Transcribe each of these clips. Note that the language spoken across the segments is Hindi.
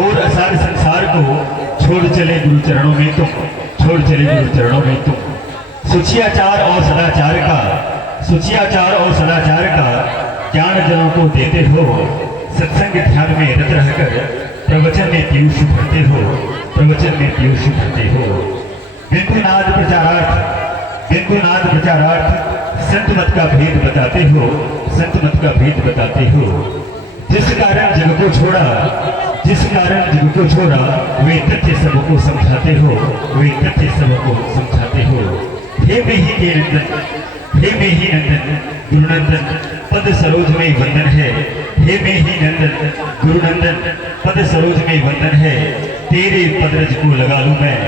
घोर असार संसार को छोड़ चले गुरु चरणों में तुम, छोड़ चले गुरु चरणों में तुम। सुचियाचार और सदाचार का, सुचियाचार और सदाचार का ज्ञान जनों को देते हो। सत्संग ध्यान में रत रहकर प्रवचन में पीयूष भरते हो, प्रवचन में पीयूष भरते हो। बिंदुनाद प्रचारार्थ, बिंदुनाद प्रचारार्थ संत मत का भेद बताते हो, संत मत का भेद बताते हो। जिस कारण जग को छोड़ा, जिस कारण जग को छोड़ा, वे तथ्य सबको समझाते हो, वे तथ्य सबको समझाते हो। हे मेही के नंदन, हे मेही नंदन गुरुनंदन पद सरोज में वंदन है। हे मेही नंदन गुरुनंदन पद सरोज में वंदन है। तेरे पदरज को लगा लूं मैं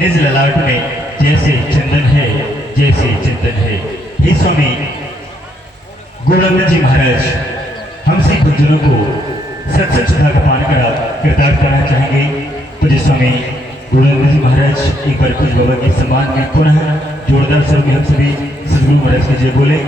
निज ललाट में, जैसे चंदन है, जैसे चंदन है। हे स्वामी गुरुनंदन जी महाराज हम सी भक्तजनों को सत्संग सुधा का पान करा कृतार्थ करना चाहेंगे। तो जिस स्वामी गुरुनंदन जी महाराज एक बार कुछ बाबा के सम्मान में पुनः जोरदार स्वर में हम सभी सदगुरु महाराज की जय बोले।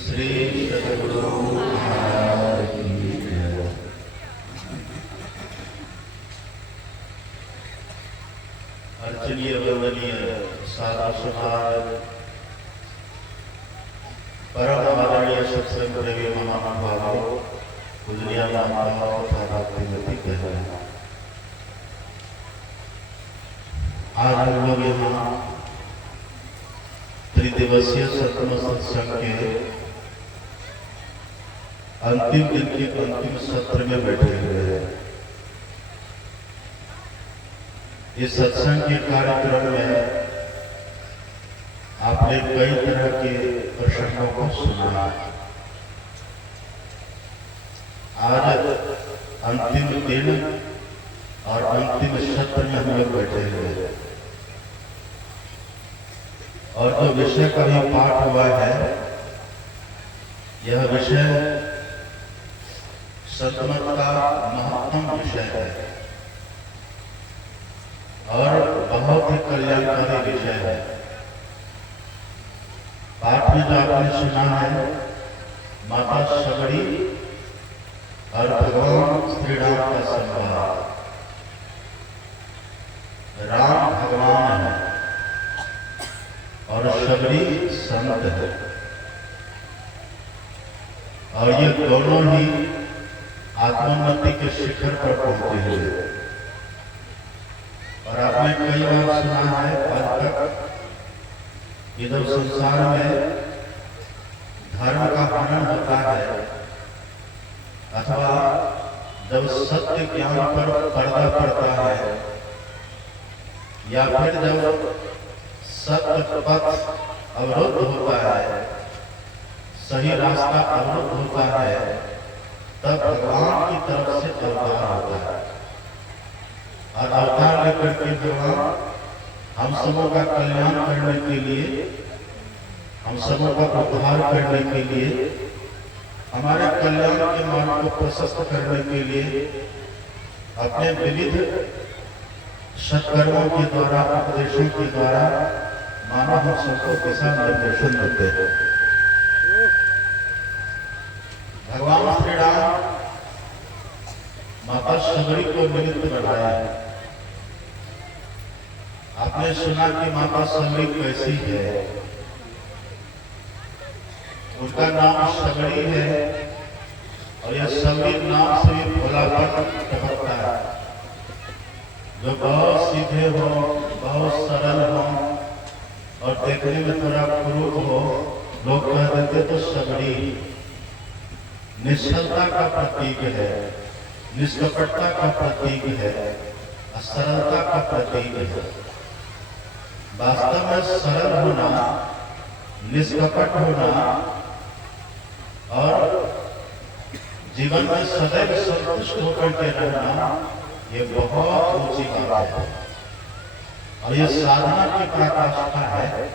श्री सदगुरु महाराज की जय। अर्चनीय वंदनीय साधु समाज, परम आदरणीय सत्संग प्रेमी महानुभावों, पूजनीय माताओं तथा भक्तिमती बहनों, आज हम लोग यहाँ त्रिदिवसीय सत्संग सत्संग के अंतिम दिन के अंतिम सत्र में बैठे हुए हैं। इस सत्संग के कार्यक्रम में आपने कई तरह के प्रसंगों को सुना। आज अंतिम दिन और अंतिम सत्र में हम लोग बैठे हुए हैं और जो विषय का भी पाठ हुआ है, यह विषय सतमत का महत्तम विषय है और बहुत ही कल्याणकारी विषय है। पाठ में जो आपने सुना है, माता सबरी और भगवान श्री राम का संवाद। राम भगवान है और सबरी संत है और ये दोनों ही आत्मोन्नति के शिखर पर पहुंचे हुए। और आपने कई बार सुना है, आज तक कि जब संसार में धर्म का हनन होता है अथवा जब सत्य ज्ञान पर पर्दा पड़ता है या फिर जब सत्य पथ अवरुद्ध होता है, सही रास्ता अवरुद्ध होता है, तब भगवान की तरफ से अवतार होता है। और अवतार लेकर के भगवान हम सबों का कल्याण करने के लिए, हम सबों का उद्धार करने के लिए, हमारे कल्याण के मार्ग को प्रशस्त करने के लिए अपने विविध सत्कर्मों के द्वारा, उपदेशों के द्वारा मानव हम सबको दिशा निर्देशन देते हैं। भगवान श्री राम माता शबरी को निमित्त बनाया। आपने सुना कि माता शबरी कैसी है। उनका नाम शबरी है और यह शबरी नाम से भी भोलापन टपकता है। जो बहुत सीधे हो, बहुत सरल हो और देखने में थोड़ा क्रूर हो, लोग कह देते तो शबरी निश्चलता का प्रतीक है, निष्कपटता का प्रतीक है, सरलता का प्रतीक है। वास्तव में सरल होना, निष्कपट होना और जीवन में सदैव संतुष्ट होकर के रहना, ये बहुत ऊंची बात है और ये साधना की पराकाष्ठा है।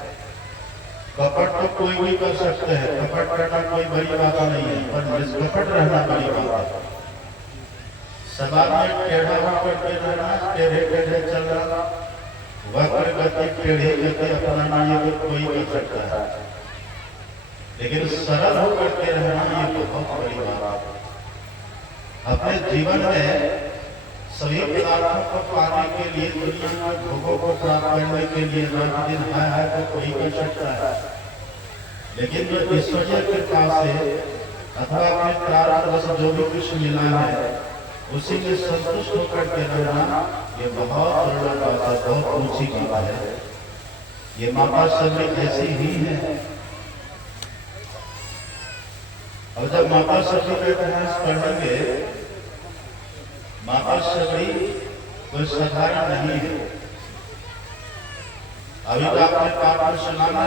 कपट तो कोई भी कर सकते हैं, कपट करना कोई बड़ी बात नहीं है, पर निष्कपट रहना बड़ी बात है। समाज में टेढ़ा होकर के रहना, टेढ़े टेढ़े चलना, वक्र गति, टेढ़ी गति अपनाना, ये तो कोई कर सकता है, लेकिन सरल होकर के रहना ये बहुत बड़ी बात है। अपने जीवन में सभी पदार्थों को पाने के लिए, दुनिया के भोगों को प्राप्त करने के लिए रात दिन है तो कोई कर सकता है, लेकिन जो ईश्वरीय कृपा से अथवा अपने प्रारब्ध से जो भी कुछ मिला है उसी में संतुष्ट होकर के रहना, ये बहुत बड़ी बात है, बहुत ऊंची बात है। ये माता शबरी ऐसी ही है। और जब माता शबरी का इतिहास पढ़ेंगे, माता शबरी कोई साधारण नहीं है। अभी तो आपने पाठ में सुना ना,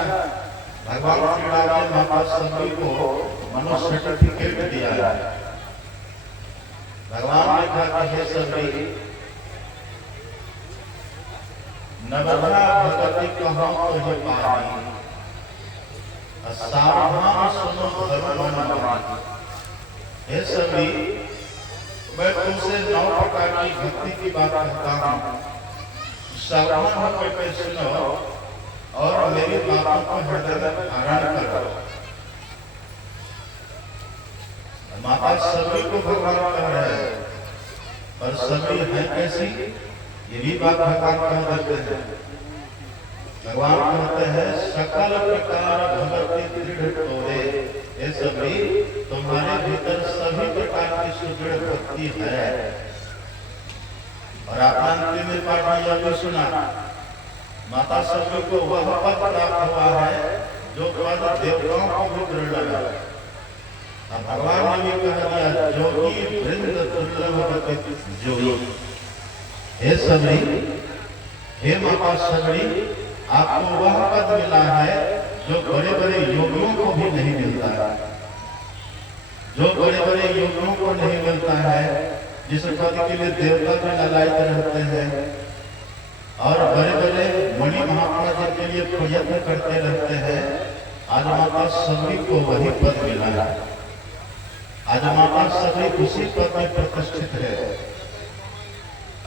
भगवान श्री राम ने माता शबरी को मनुष्य सर्टिफिकेट दिया है। भगवान ने कहा कि हे शबरी, नवधा भगवती कहाँ तो हे पानी, सावधान सुनो धर्म। हे शबरी, मैं तुमसे 9 प्रकार की भक्ति की बात कहता हूँ, सावधान होकर के सुनो और मेरी बातों को हृदय में धारण करो। माता शबरी को भगवान कह रहे हैं, पर शबरी है कैसी, ये भी बात भगवान कह देते हैं। भगवान कहते हैं, सकल प्रकार भगवती दृढ़ तोरे। हे शबरी, तुम्हारे भीतर सभी प्रकार की सुदृढ़ भक्ति है। और आपने अंतिम में पाठ में यह भी सुना, माता शबरी को वह पद प्राप्त हुआ है जो पद देवताओं को भी दृढ़ लगा। अब भगवान ने भी कह दिया, जोगी वृंद दुर्लभ जोगी। हे शबरी, हे माता शबरी, आपको वह पद मिला है जो बड़े बड़े योगियों को भी नहीं मिलता है, जो बड़े बड़े योगियों को नहीं मिलता है, जिस पद के लिए देवता भी ललायत रहते हैं और बड़े बड़े मणि महापुरुष के लिए प्रयत्न करते रहते हैं। आज माता शबरी को वही पद मिला है। आज माता शबरी उसी पद में प्रतिष्ठित है।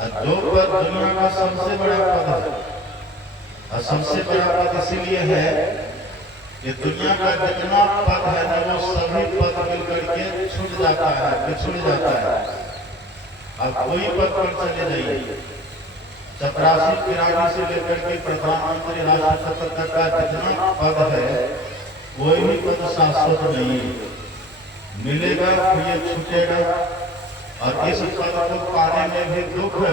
जो पद दुनिया का सबसे बड़ा पद है, और सबसे बड़ा पद इसीलिए है कि दुनिया का जितना पद है ना, वो सभी पद मिलकर के छूट जाता है, बिछुड़ जाता है। अब कोई पद पर चले जाइए, चपरासी पिरानी से लेकर के प्रधानमंत्री, राष्ट्रपति तक का जितना पद है, कोई भी पद शाश्वत नहीं है। मिलेगा फिर ये छूटेगा, और इस पद को पाने में भी दुख है।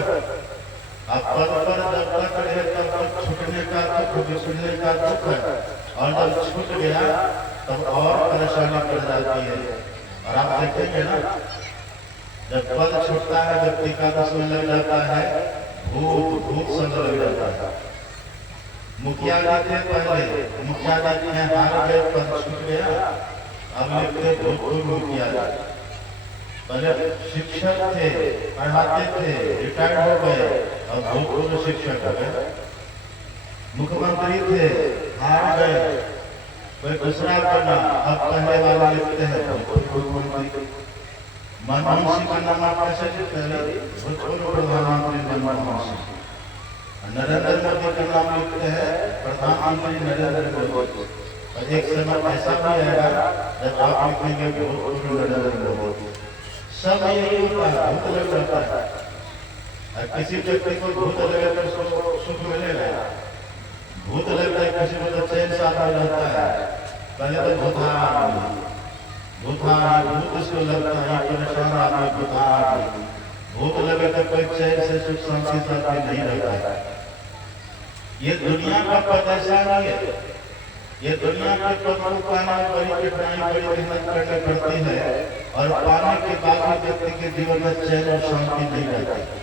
अब पद पर जब तक रहे तब तक छूटने का दुख, बिछड़ने का दुख है, और जब छूट गया तब और परेशानी पड़ जाती है। और आप देखेंगे ना, जब पद छूटता है, जब टीका में लग जाता है, भूत भूत संग लग जाता है। मुखिया जी थे पहले, मुखिया जी ने हार गए, पद छूट गया, अब लिखते भूतपूर्व मुखिया जी। पहले शिक्षक थे, पढ़ाते थे, रिटायर्ड हो गए, अब भूतपूर्व शिक्षक हो गए। मुख्यमंत्री थे, हार गए, कोई दूसरा बना, अब पहले वाला लिखते हैं भूतपूर्व मुख्यमंत्री। मनमोहन सिंह का नाम आप कैसे लिखते हैं? भूतपूर्व प्रधानमंत्री मनमोहन सिंह। नरेंद्र मोदी का नाम लिखते हैं प्रधानमंत्री नरेंद्र मोदी। और एक समय ऐसा भी आएगा जब आप लिखेंगे भूतपूर्व नरेंद्र मोदी। सब यही होता है, भूत लग जाता है। और किसी व्यक्ति को भूत लगे तो उसको सुख मिलेगा। भूत लगता है किसी को तो चैन साथ में रहता है। पहले तो भूत उसको लगता है परेशान आदमी भूत लगे तो कोई चैन से सुख शांति साथ में नहीं रहता है। ये दुनिया का पद ऐसा नहीं है। ये दुनिया के पद को पाने में बड़ी कठिनाई, बड़ी मेहनत करनी पड़ती है, और पाने के बाद भी व्यक्ति के जीवन में चैन और शांति नहीं रहती।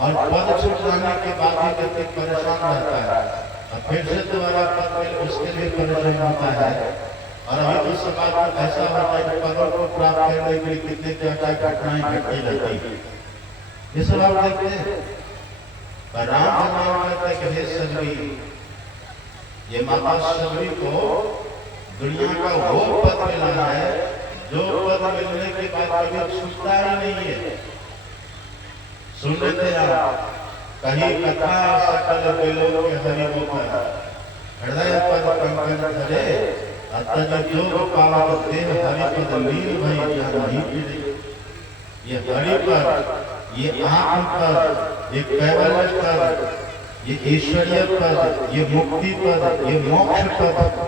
और पद छूट जाने के बाद भी व्यक्ति परेशान रहता है, और फिर से दोबारा पद मिले उसके लिए परेशान होता है। और अभी तो समाज में ऐसा होता है कि पदों को प्राप्त करने के लिए कितने क्या क्या घटनाएं घटती रहती है। ये सब आप देखते हैं। पर राम भगवान कहते हैं कि हे सगरी, ये माता सगरी को दुनिया का वो पद मिला है जो पद मिलने के बाद कभी छूटता ही नहीं है। सुन लेते आप, कहीं कथा सकल बेलों के हरि गोपाल, हृदय पद पंकज धरे, अतज जो पावत देव हरि पद लीन भई जहाँ नहीं गिरे। ये हरि पद, ये आत्म पद, ये कैवल्य पद, ये ईश्वरीय पद, ये मुक्ति पद, ये मोक्ष पद,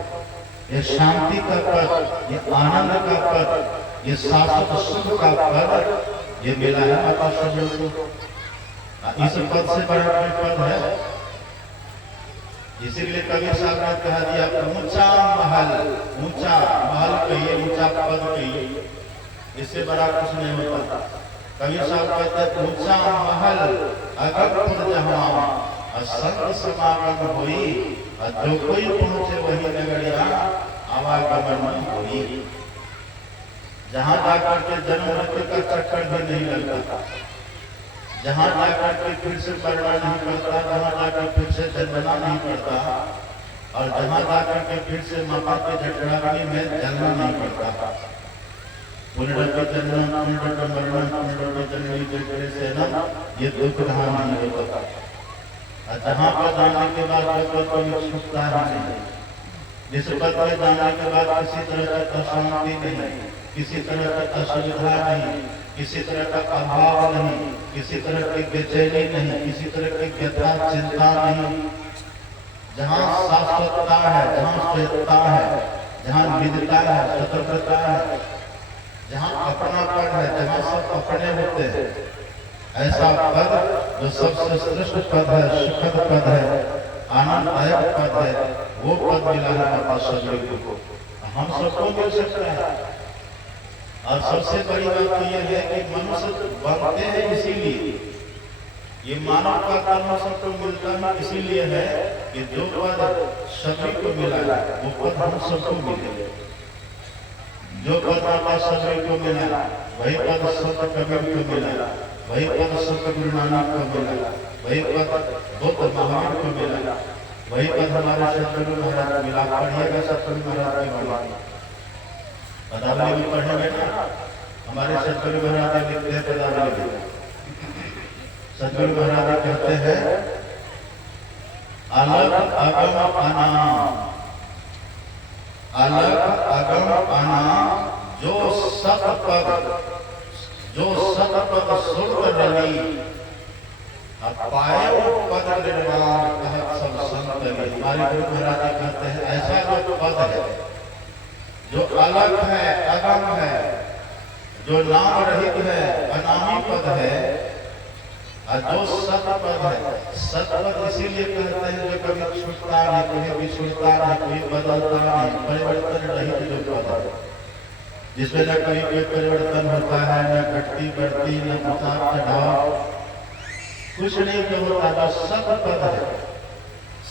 ये शांति का पद, ये आनंद का पद, ये शाश्वत सुख का पद, ये मिला है माता सगरी को। इस पद से बड़ा कोई पद है? इसीलिए कबीर साहब ने कहा दिया, ऊंचा महल कहिए, ऊंचा पद कहिए, इससे बड़ा कुछ नहीं होता। कबीर साहब कहते हैं, ऊंचा महल अगपुर जहाँ संत समागम होई, जो कोई पहुंचे वही नगरिया आवागमन होई। जहाँ जाकर के जन्म मृत्यु का चक्कर भी नहीं लगता, जहाँ जाकर के फिर से मरना नहीं पड़ता, जहाँ जाकर फिर से जन्मना नहीं पड़ता, और जहाँ जाकर के फिर से माता के जठराग्नि में जलना नहीं पड़ता। पुनरपि जन्म पुनरपि मरणम पुनरपि जन्म जठरे से न, ये दुख रहा नहीं होता। और जहाँ पर जाने के बाद कोई छूटता ही नहीं। जिस पद पर जाने के बाद किसी तरह की अशांति नहीं, किसी तरह की असुविधा नहीं, किसी तरह का अभाव नहीं, किसी तरह की बेचैनी नहीं, किसी तरह की व्यथा चिंता नहीं। जहाँ शाश्वतता है, जहाँ स्थिरता है, जहाँ निजता है, स्वतंत्रता है, जहाँ अपनापन है, जहाँ सब अपने होते हैं, ऐसा पद जो सबसे श्रेष्ठ पद है, सुखद पद है, आनंददायक पद है, वो पद मिला है माता सगरी को। हम सबको मिल सकता है। और सबसे बड़ी बात यह है कि मनुष्य बनते हैं इसीलिए, ये मानव का कर्म सबको मिलता है इसीलिए है कि जो पद सभी को मिला है वो पद हम सबको मिले। जो पद माता सगरी को मिला वही पद संत कबीर को मिला, वही पद संत गुरु नानक को मिला, वही पद बुद्ध महावीर को मिला, वही पद हमारे सतगुरु महाराज मिला। पढ़िएगा सतगुरु महाराज की वाणी, पदावली में पढ़ेंगे ना, हमारे सतगुरु महाराज लिखते हैं पदावली में। सतगुरु महाराज कहते हैं, अलग अगम अनाम, अलग अगम अनाम, जो सतपद सुरत रली, पाए पद निर्वाण कहत सब संत ली। हमारे गुरु महाराज कहते हैं, ऐसा जो पद है जो अलग है, अगम है, जो नाम रहित है, अनामी पद है, और जो सतपद है, सतपद इसीलिए कहते हैं जो कभी छूटता नहीं, कभी भी छूटता नहीं, कोई बदलता नहीं, परिवर्तन रहित जो पद है, जिसमें न कभी कोई परिवर्तन होता है, न घटती बढ़ती, न उतार चढ़ाव, कुछ नहीं जो होता, जो सतपद है,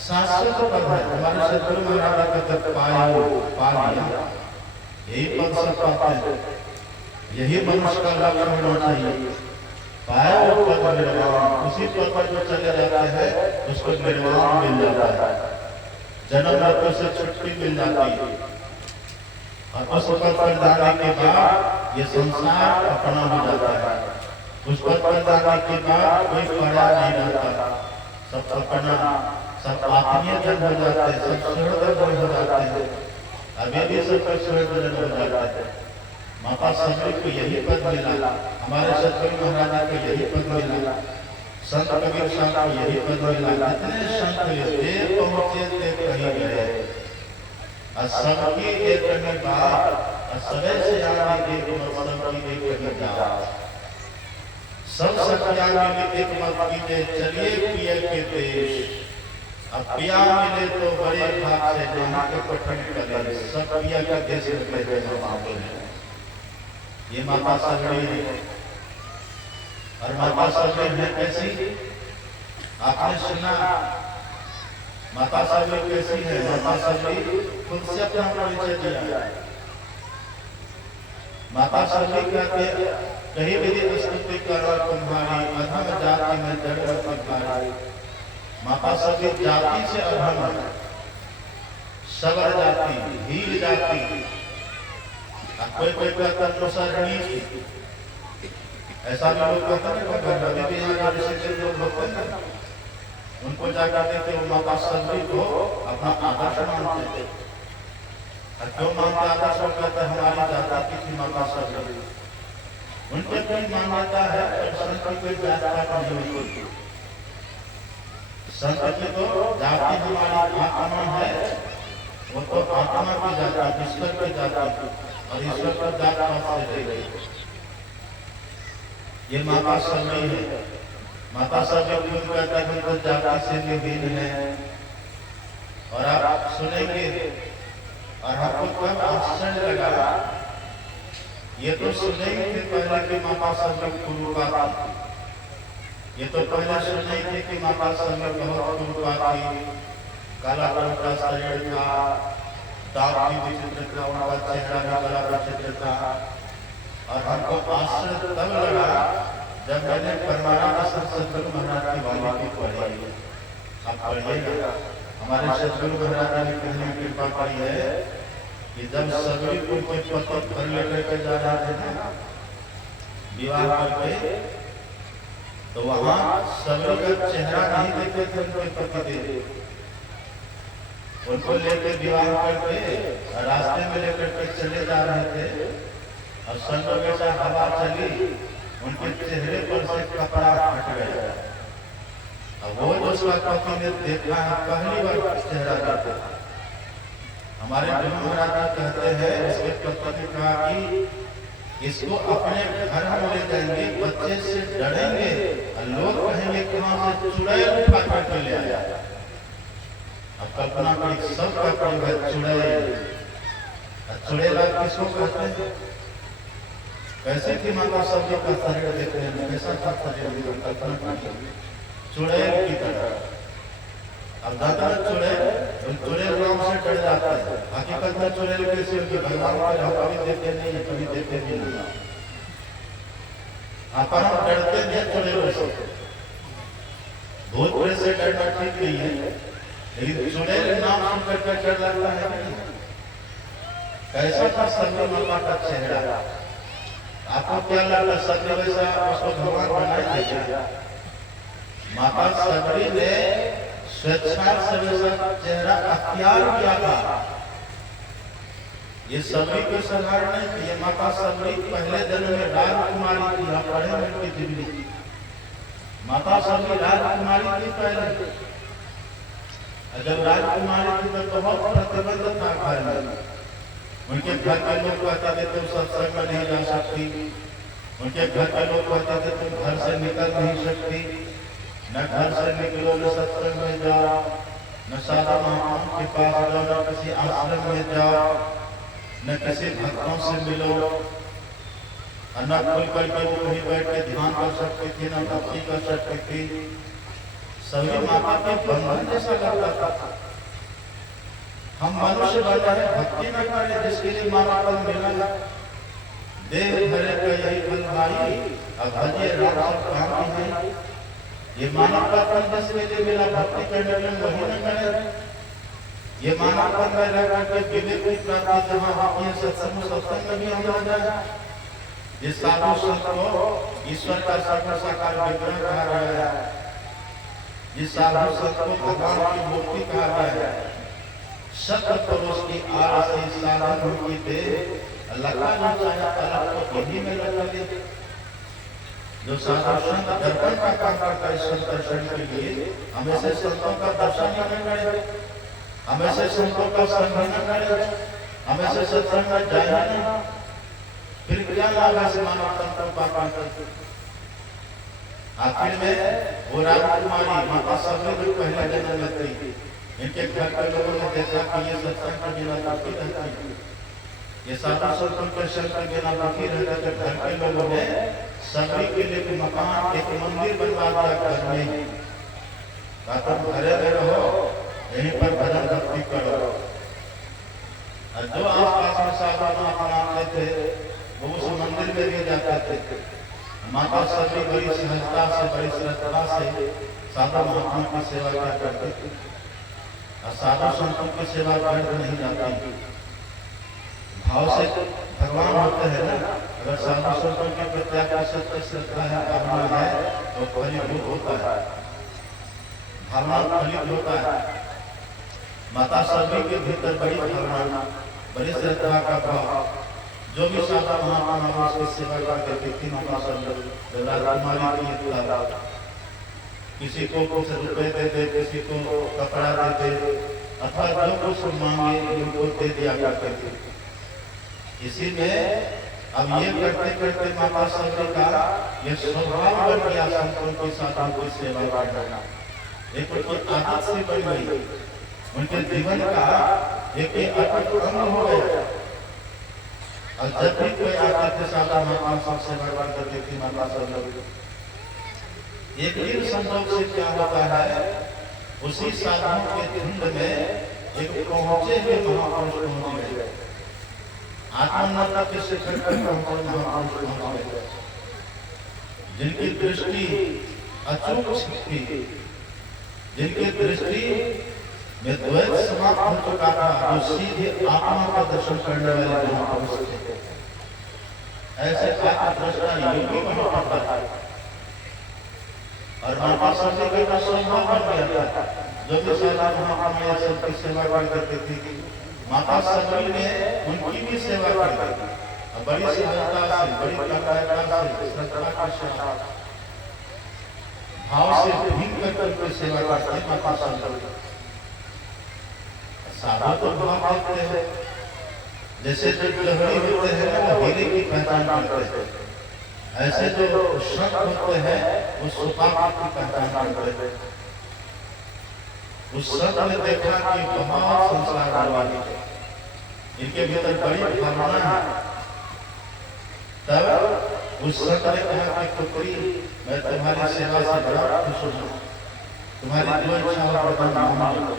शाश्वत पद है। हमारे सदगुरु महाराज का जब पायो पा लिया, यही पद सब पाते हैं, यही मनुष्य का लक्ष्य होना चाहिए। पाया वो पद निर्वाण, उसी पद पर जो चले जाते हैं उसको निर्वाण मिल जाता है, जन्म मृत्यु से छुट्टी मिल जाती है। और उस पद पर जाने के बाद ये संसार अपना हो जाता है। उस पद पर जाने के बाद कोई पड़ा नहीं रहता, सब अपना, सब आत्मीय जन हो जाते हैं, सब सुहृद हो जाते हैं। अभी भी सब सुहृद हो जाते हैं। माता सबरी को यही पद मिला, हमारे सदगुरु महाराज को यही पद मिला, संत कबीर साहब को यही पद मिला। जितने संत थे पहुंचे थे कहीं गए, और सबकी एक कहीं बात, और सबे से आगे एक मत, सबकी एक कहीं बात, सब सत्या मिले एक मत कीजिए, चलिए पिया के देश। अब पिया मिले तो बड़े भाग से जहाँ के पठन करे, सब पिया के देश में बैठे हैं। ये माता सबरी है, और माता सबरी है कैसी, आपने सुना माता सबरी कैसी है? माता सबरी खुद से अपना परिचय दिया। माता सबरी कहते कहीं मेरी स्तुति करो तुम्हारी, अधम जाति में जड़ तुम्हारी। माता सबरी जाति से अधम है, सबर जाति, हील जाति, कोई कोई कहता अनुसरणी थी, ऐसा भी लोग कहते हैं। अभी भी यहाँ लोग होते हैं, उनको जाकर देखे वो माता सबरी को अपना आदर्श मानते थे। और क्यों मानते आदर्श? कहते हमारी जाति की माता सबरी, उनके कोई मान्यता है, संत की कोई जाति नहीं होती। संत की तो जाति हमारी आत्मा है, वो तो आत्मा की जाति, ईश्वर की जाति, और ईश्वर को जात पात से रही। ये माता सबरी है। माता सबरी खुद कहता है तो जाति से भी भिन्न है। और आप सुनेंगे और आपको कब आश्चर्य लगा, ये तो सुनेंगे कि पहले की माता सबरी कुरूपा थी, ये तो पहले सुने थे कि माता सबरी बहुत कुरूपा थी, काला रंग का शरीर था, दांत भी विचित्र था, उनका चेहरा भी बड़ा विचित्र था। और हमको आश्चर्य तब लगा जब मैंने परमानंद सदगुरु महाराज की वाणी को पढ़ी। आप पढ़िएगा, हमारे सदगुरु महाराज ने कहने की कृपा करी है कि जब सबरी को कोई पति घर लेकर के जा रहे थे ना विवाह करके, तो वहां सबरी का चेहरा नहीं देखे थे उनके पति देव, उनको लेकर विवाह करके रास्ते में लेकर के चले जा रहे थे, और संग वैसा हवा चली, उनके चेहरे पर से कपड़ा हट गया। अब वो जो उसका पति ने देखा है, पहली बार चेहरा देखा। हमारे गुरु महाराज कहते हैं इसके पति ने कहा कि इसको अपने घर में ले जाएंगे, बच्चे से डरेंगे, और लोग कहेंगे कहाँ से चुड़ैल उठा करके ले आया। अब कल्पना करी, सब का प्रयोग है चुड़ैल। चुड़ैल आप किसको कहते हैं? कैसे की माता सबरी का शरीर देखते हैं, कैसा था शरीर, कल्पना करिए चुड़ैल की तरह। अब दादा चुड़ैल नाम से डर जाता है, हकीकत में चुड़ैल कैसे होगी? भगवान को हम कभी देखते नहीं है, कभी देखते भी नहीं। अपन हम डरते नहीं चुड़ैल से, भूत प्रेत से डरना ठीक नहीं है, लेकिन चुड़ैल नाम सुनकर के डर लगता है। कैसा था सबरी माता का चेहरा? आपको क्या लगता सबरी वैसा उसको भगवान बनाए थे क्या? माता सबरी ने स्वेच्छा से वैसा चेहरा अख्तियार किया था। ये सबरी को संहार नहीं थी, ये माता सबरी पहले जन्म में राजकुमारी थी। आप पढ़े उनकी जीवनी, माता सबरी राजकुमारी थी पहले। जब राजकुमारी थी तो बहुत प्रतिबंध था घर में, उनके घर के लोग कहते थे तुम सत्संग में नहीं जा सकती, उनके घर के लोग कहते थे तुम घर से निकल नहीं सकती, न घर से निकलो, न सत्संग में जाओ, न साधु महात्माओं के पास जाओ, न किसी आश्रम में जाओ, न किसी भक्तों से मिलो, और न खुल करके वो कहीं बैठ के ध्यान कर सकती थी, न भक्ति कर सकती थी। सभी माता के बंधन जैसा लगता था। हम मनुष्य बने हैं, भक्ति न करें जिसके लिए माता पद मिला। देव भरे का यही फल भाई, अब भजिए राम सब काम की है। ये मानव का फल जिसके लिए मिला, भक्ति करने में वही न करे। ये मानव पद में रह करके विवेक की प्राप्ति जहाँ होती है, सत्संग में भी हम रह जाए। जिस साधु संत को ईश्वर का साकार विग्रह कहा गया है, जिस साधु संत को भगवान की मूर्ति कहा गया है, सत्य पुरुष की आरती साधन होती दे, लगा न चाहे अलग को इन्हीं में लगा दे। जो साधु संत दर्पण का काम करता है संत दर्शन के लिए, हमेशा संतों का दर्शन न करे, हमेशा संतों का संग न करे, हमेशा सत्संग में जाए न, फिर क्या लाभ है मानव संतों का पाप करके। आखिर में वो राजकुमारी माता सबने पहले जन्म में थी। इनके घर के लोगों ने देखा कि ये सत्संग के बिना दुखी रहती है, ये साधु संतों के संग के बिना दुखी रहते। घर के लोगों ने सभी के लिए एक मकान, एक मंदिर बनवा दिया घर में। तुम घरे में रहो, यहीं पर भजन भक्ति करो। और जो आसपास में साधु महात्मा थे वो उस मंदिर में भी जाते थे। माता सभी बड़ी सहजता से, बड़ी श्रद्धा से साधु महात्मा की सेवा किया करते थे। और साधु संतों की सेवा व्यर्थ नहीं जाती। भाव से भगवान होते हैं ना। अगर साधु संतों के प्रति आपकी सत्य श्रद्धा है, भावना है, तो फलीभूत होता है, भावना फलित होता है। माता सभी के भीतर बड़ी भावना, बड़ी श्रद्धा का भाव, जो भी साधु महात्मा उसकी सेवा करते थे। माता सब राजकुमारी की इच्छा, किसी को कुछ रुपए देते, किसी को कपड़ा देते, अथवा जो कुछ मांगे उनको दे दिया करते थे। इसी में अब ये करते करते माता सभी का ये स्वभाव बन गया, संतों के साधुओं की सेवा करना एक उनकी आदत से बन गई, उनके जीवन का एक अटूट अंग हो गया। और जब भी कोई आते थे साधु महात्मा सेवा करते थे माता सभी, एक दिन संयोग से क्या होता है, उसी साधुओं के झुंड में एक पहुंचे हुए महापुरुष पहुंच गए। आत्मन्नता के शिखर पर पहुंचे महापुरुष पहुंच गए, जिनकी दृष्टि अचूक थी, जिनकी दृष्टि में द्वैत समाप्त हो चुका था, जो सीधे आत्मा का दर्शन करने वाले महापुरुष थे। ऐसे आत्मदृष्टा योगी वहां पर था। और माता सभी का स्वभाव बन गया था। जो भी साधु महात्मा सबकी सेवा करते थे, माता सभी ने उनकी भी सेवा कर दी। बड़ी सहजता से, बड़ी कर्तव्यता से, श्रद्धा के साथ, भाव से भीग कर उनकी सेवा करते माता सभी। साधु तो भाव देखते हैं, जैसे जो लहरी होते हैं वो हीरे की पहचान करते हैं, ऐसे जो संत होते हैं वो सुपाप की पहचान करते हैं। उस संत ने देखा कि बहुत संसार वाली है, इनके भीतर बड़ी भावना है। तब उस संत ने कहा कि पुत्री, मैं तुम्हारी सेवा से बड़ा खुश हूँ, तुम्हारी जो इच्छा हो वरदान मांगो।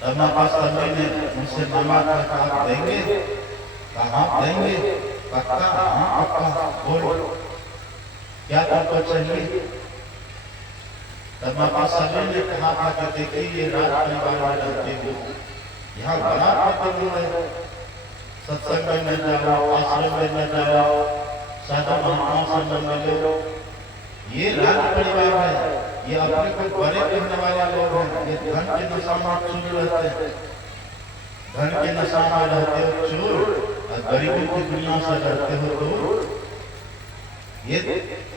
तब माता सभी ने उनसे मांगा था, आप देंगे? कहा देंगे, पक्का? हाँ पक्का, बोलो क्या तुमको चाहिए? तब माता सभी ने कहा था कि देखिए ये राज परिवार में रहते हो, यहाँ बड़ा प्रतिबंध है, सत्संग में न जाओ, आश्रम में न जाओ, साधु महात्माओं से न मिलो। ये राज परिवार है, ये अपने को बड़े कहने वाले लोग हैं, ये धन के नशा में चूर रहते हैं, धन के नशा में रहते हो चूर, और गरीबों की दुनिया से डरते हो दूर। ये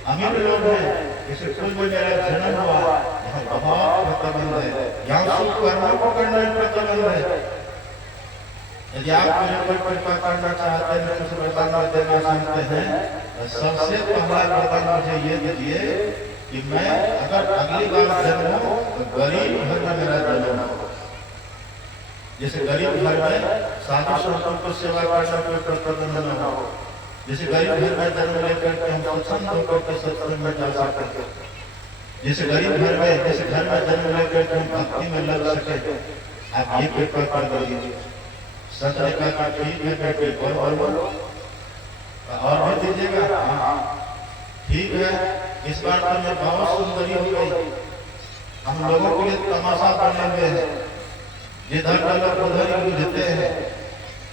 अमीर लोग हैं, किसी कुल में मेरा जन्म हुआ, यहाँ बहुत प्रतिबंध है, यहाँ सुख कर्मों को करने में प्रतिबंध है। यदि आप मेरे पर कृपा करना चाहते हैं, कुछ वरदान देना चाहते हैं, सबसे पहला वरदान मुझे ये दीजिए कि मैं अगर अगली बार जन्म हो तो गरीब घर में मेरा जन्म हो। जैसे गरीब घर में साधु संतों को सेवा करना कोई प्रतिबंध न हो, जैसे गरीब घर में जन्म लेकर के हम सत्संग होकर के सत्संग में जा सकते, जैसे गरीब घर में जैसे घर में जन्म लेकर के हम भक्ति में लग सके। आप ये कृपा कर दीजिए। सच ने कहा ठीक है बेटे और बोलो और भी दीजिएगा। हाँ ठीक है, इस बार तो मैं बहुत सुंदरी हो गई। हम लोगों के लिए तमाशा बने हुए हैं, जिधर जाओ उधर ही बुझते हैं,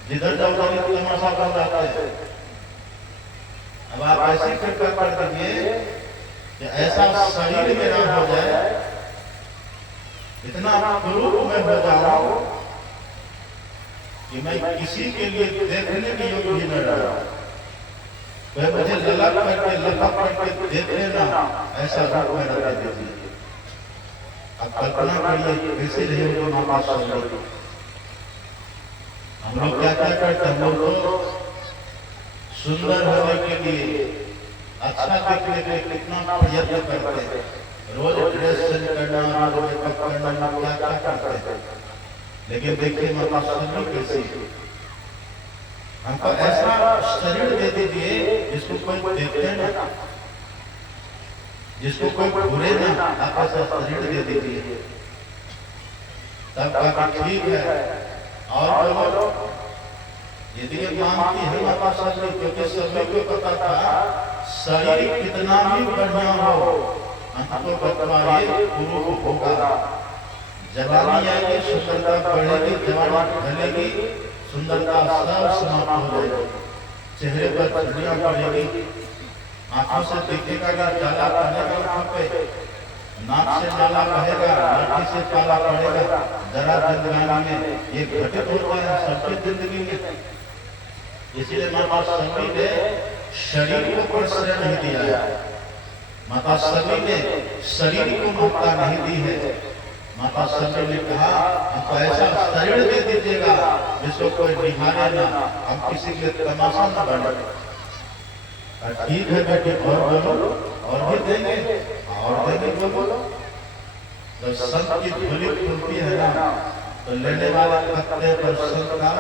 जिधर जाओ उधर तमाशा बन जाते हैं। अब आप ऐसी कृपा कर दीजिए कि ऐसा शरीर मेरा हो जाए, इतना क्रूर में हो जाऊं कि मैं किसी के लिए देखने के योग्य भी न रहूं। वह मुझे ललक करके लपक करके देखे ना, ऐसा रूप में रख दीजिए। अब कल्पना करिए कैसे रहे होंगे माँ बाप। हम लोग क्या क्या करते हैं, हम लोग तो सुंदर होने के लिए, अच्छा दिखने के लिए कितना प्रयत्न करते हैं। रोज ड्रेस चेंज करना, रोज मेकअप करना, क्या क्या करते हैं। लेकिन देखिए माँ बाप कैसी हमको ऐसा शरीर दे दीजिए जिसको कोई देखते ना, जिसको कोई भूले ना, आप ऐसा शरीर दे दीजिए। तब कहा ठीक है और बोलो। यदि ये मांगती है माता शरीर, क्योंकि सभी को पता था शरीर कितना भी बढ़िया हो हमको बतवाइए गुरु होगा। जवानी आएगी, सुंदरता बढ़ेगी, जवानी ढलेगी, सुंदरता सब समाप्त हो जाएगी, चेहरे पर झुर्रियां पड़ेगी, आंखों से दिखेगा कि जाला पड़ेगा आंखों पे, नाक से नाला बहेगा, लाठी से पाला पड़ेगा। जरा जिंदगी में ये घटित होता है सबकी जिंदगी में। इसलिए माता सभी ने शरीर को प्रश्रय नहीं दिया है, माता सभी ने शरीर को ममता नहीं दी है। माता सभी ने कहा हमको ऐसा शरीर दे दीजिएगा जिसको कोई निहारे ना, हम किसी के तमाशा न बने। ठीक है बेटी और बोलो और भी देंगे और देंगे बोलो। जब संत की धूली खुलती है ना तो लेने वाले खतरे पर संत का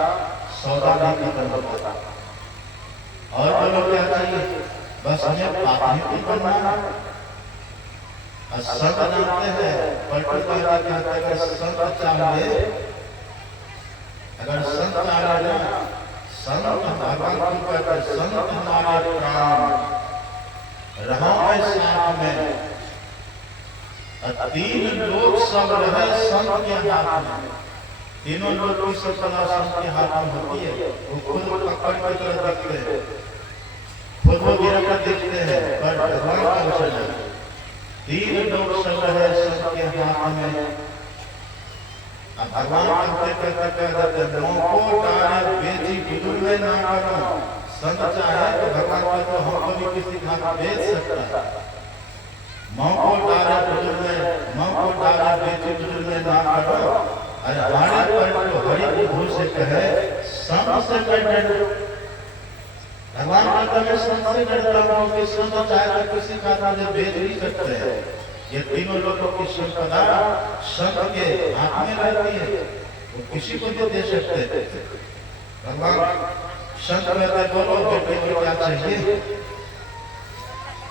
सौदा नहीं खत्म होता। और बोलो क्या चाहिए, बस हमें पापी बनना। संत जानते हैं पलटूदार कहते हैं अगर संत चाहिए, अगर संत चाहिए ना, संत भगवान को कहते संत हमारे प्राण रहा है साथ में। तीन लोग सब रहे संत के हाथ में, तीनों लोग की सफलता संत के हाथ में होती है। वो खुद पकड़ की तरह देखते हैं, खुद वो गिरा कर देखते हैं, पर भगवान का वचन है तीन लोग सब रहे संत के हाथ में। अब भगवान कहते कहते मौको डाले बेची बिजुल में ना करो। संत चाहे तो भगवान को हमको भी किसी हाथ बेच सकता है। मौको डाले बिजुल में, मौको डाले बेची बिजुल में ना करो। अरे हमारे पर तो हरि विभू से कहे संत से डरो। भगवान कहता है संत से डरता हूं कि संत चाहे तो किसी का मुझे बेच नहीं सकते हैं। ये तीनों लोगों की संपदा संत के हाथ में रहती है, वो किसी को भी दे सकते हैं। भगवान संत कहते बोलो बेटे को क्या चाहिए।